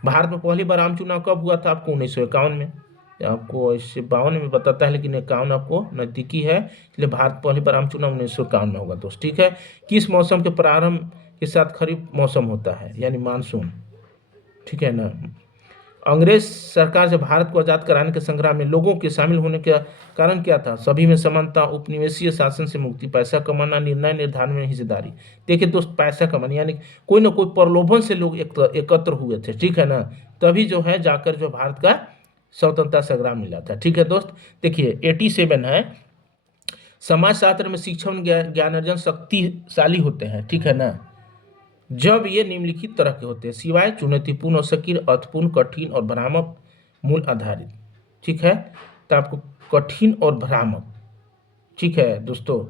भारत में पहली बार आम चुनाव कब हुआ था? आपको 1951 में। आपको 1952 में बताता है, लेकिन 51 आपको नजदीकी है, इसलिए भारत पहली बार आम चुनाव 1951 में होगा दोस्त। ठीक है, किस मौसम के प्रारंभ के साथ खरीफ मौसम होता है? यानी मानसून। ठीक है ना, अंग्रेज सरकार से भारत को आज़ाद कराने के संग्राम में लोगों के शामिल होने का कारण क्या था? सभी में समानता, उपनिवेशीय शासन से मुक्ति, पैसा कमाना, निर्णय निर्धारण में हिस्सेदारी। देखिए दोस्त, पैसा कमाना यानी कोई ना कोई प्रलोभन से लोग एकत्र हुए थे। ठीक है ना, तभी जो है जाकर जो भारत का स्वतंत्रता संग्राम मिला था। ठीक है दोस्त, देखिए 87 है, समाजशास्त्र में शिक्षण ज्ञानार्जन शक्तिशाली होते हैं। ठीक है ना, जब ये निम्नलिखित तरह के होते हैं, सिवाय चुनौतीपूर्ण, असकीर, अर्थपूर्ण, कठिन और भ्रामक मूल आधारित। ठीक है, तो आपको कठिन और भ्रामक, ठीक है दोस्तों,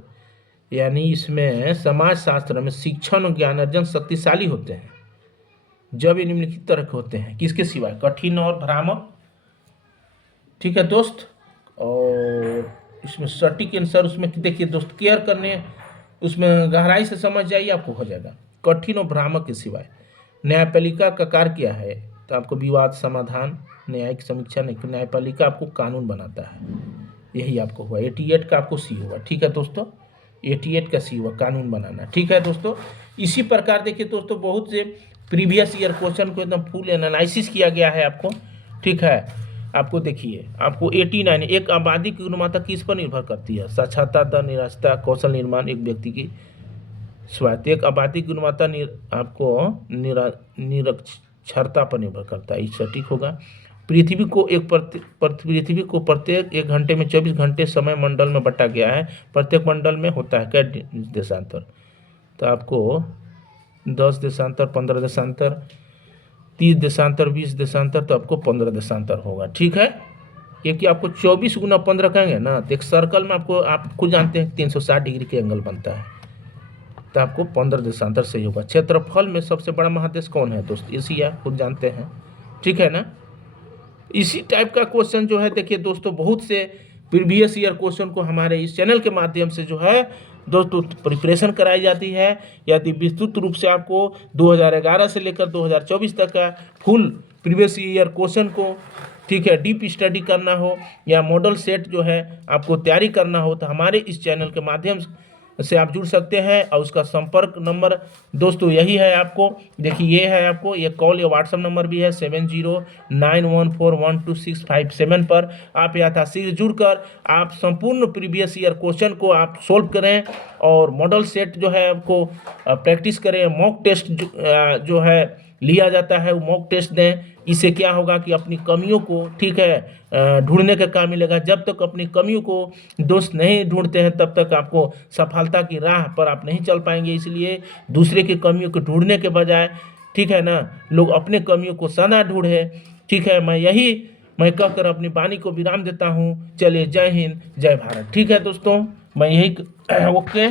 यानी इसमें समाजशास्त्र में शिक्षण और ज्ञानार्जन शक्तिशाली होते हैं जब ये निम्नलिखित तरह के होते हैं। किसके सिवाय? कठिन और भ्रामक। ठीक है दोस्त, और इसमें सटीक आंसर उसमें देखिए दोस्त, केयर करने, उसमें गहराई से समझ जाइए, आपको हो जाएगा। कठिन और भ्रामक के सिवाय। न्यायपालिका का कार्य क्या है? तो आपको विवाद समाधान, न्यायिक समीक्षा। नहीं, न्यायपालिका आपको कानून बनाता है, यही आपको हुआ। 88 का आपको सी होगा। ठीक है दोस्तों, 88 का सी हुआ, कानून बनाना। ठीक है दोस्तों, इसी प्रकार देखिए दोस्तों, बहुत से प्रीवियस ईयर क्वेश्चन को एकदम फुल एनालिसिस किया गया है आपको। ठीक है, आपको देखिए, आपको 89, एक आबादी की गुणवत्ता किस पर निर्भर करती है? साक्षरता दर, निरक्षरता, कौशल निर्माण, एक व्यक्ति की स्वायत्त। एक आबादी गुणवत्ता आपको निरक्षरता पर निर्भर करता है, ये सटीक होगा। पृथ्वी को प्रत्येक 1 घंटे में 24 घंटे समय मंडल में बंटा गया है। प्रत्येक मंडल में होता है क्या देशांतर, तो आपको 10 देशांतर, 15 देशांतर, 30 देशांतर, 20 देशांतर, तो आपको 15 देशांतर होगा। ठीक है, क्योंकि आपको 24 गुना 15 कहेंगे ना, तो एक सर्कल में आपको, आप खुद जानते हैं 360 डिग्री के एंगल बनता है, तो आपको 15 देशांतर सही होगा। क्षेत्रफल में सबसे बड़ा महादेश कौन है दोस्त? एशिया, खुद जानते हैं। ठीक है ना। इसी टाइप का क्वेश्चन जो है, देखिए दोस्तों, बहुत से प्रीवियस ईयर क्वेश्चन को हमारे इस चैनल के माध्यम से जो है दोस्तों प्रिपरेशन कराई जाती है। यदि विस्तृत रूप से आपको 2011 से लेकर 2024 तक का फुल प्रीवियस ईयर क्वेश्चन को, ठीक है, डीप स्टडी करना हो या मॉडल सेट जो है आपको तैयारी करना हो, तो हमारे इस चैनल के माध्यम से आप जुड़ सकते हैं। और उसका संपर्क नंबर दोस्तों यही है, आपको देखिए ये है, आपको ये कॉल या व्हाट्सएप नंबर भी है 7091412657 पर। आप यथाशीघ्र जुड़कर आप संपूर्ण प्रीवियस ईयर क्वेश्चन को आप सोल्व करें और मॉडल सेट जो है आपको प्रैक्टिस करें। मॉक टेस्ट जो है लिया जाता है, वो मॉक टेस्ट दें। इससे क्या होगा कि अपनी कमियों को, ठीक है, ढूंढने का काम मिलेगा। जब तक अपनी कमियों को दोस्त नहीं ढूंढते हैं, तब तक आपको सफलता की राह पर आप नहीं चल पाएंगे। इसलिए दूसरे की कमियों को ढूंढने के बजाय, ठीक है ना, लोग अपने कमियों को सदा ढूंढे। ठीक है, मैं कहकर अपनी वाणी को विराम देता हूँ। चलिए, जय हिंद, जय भारत। ठीक है दोस्तों, मैं यही ओके।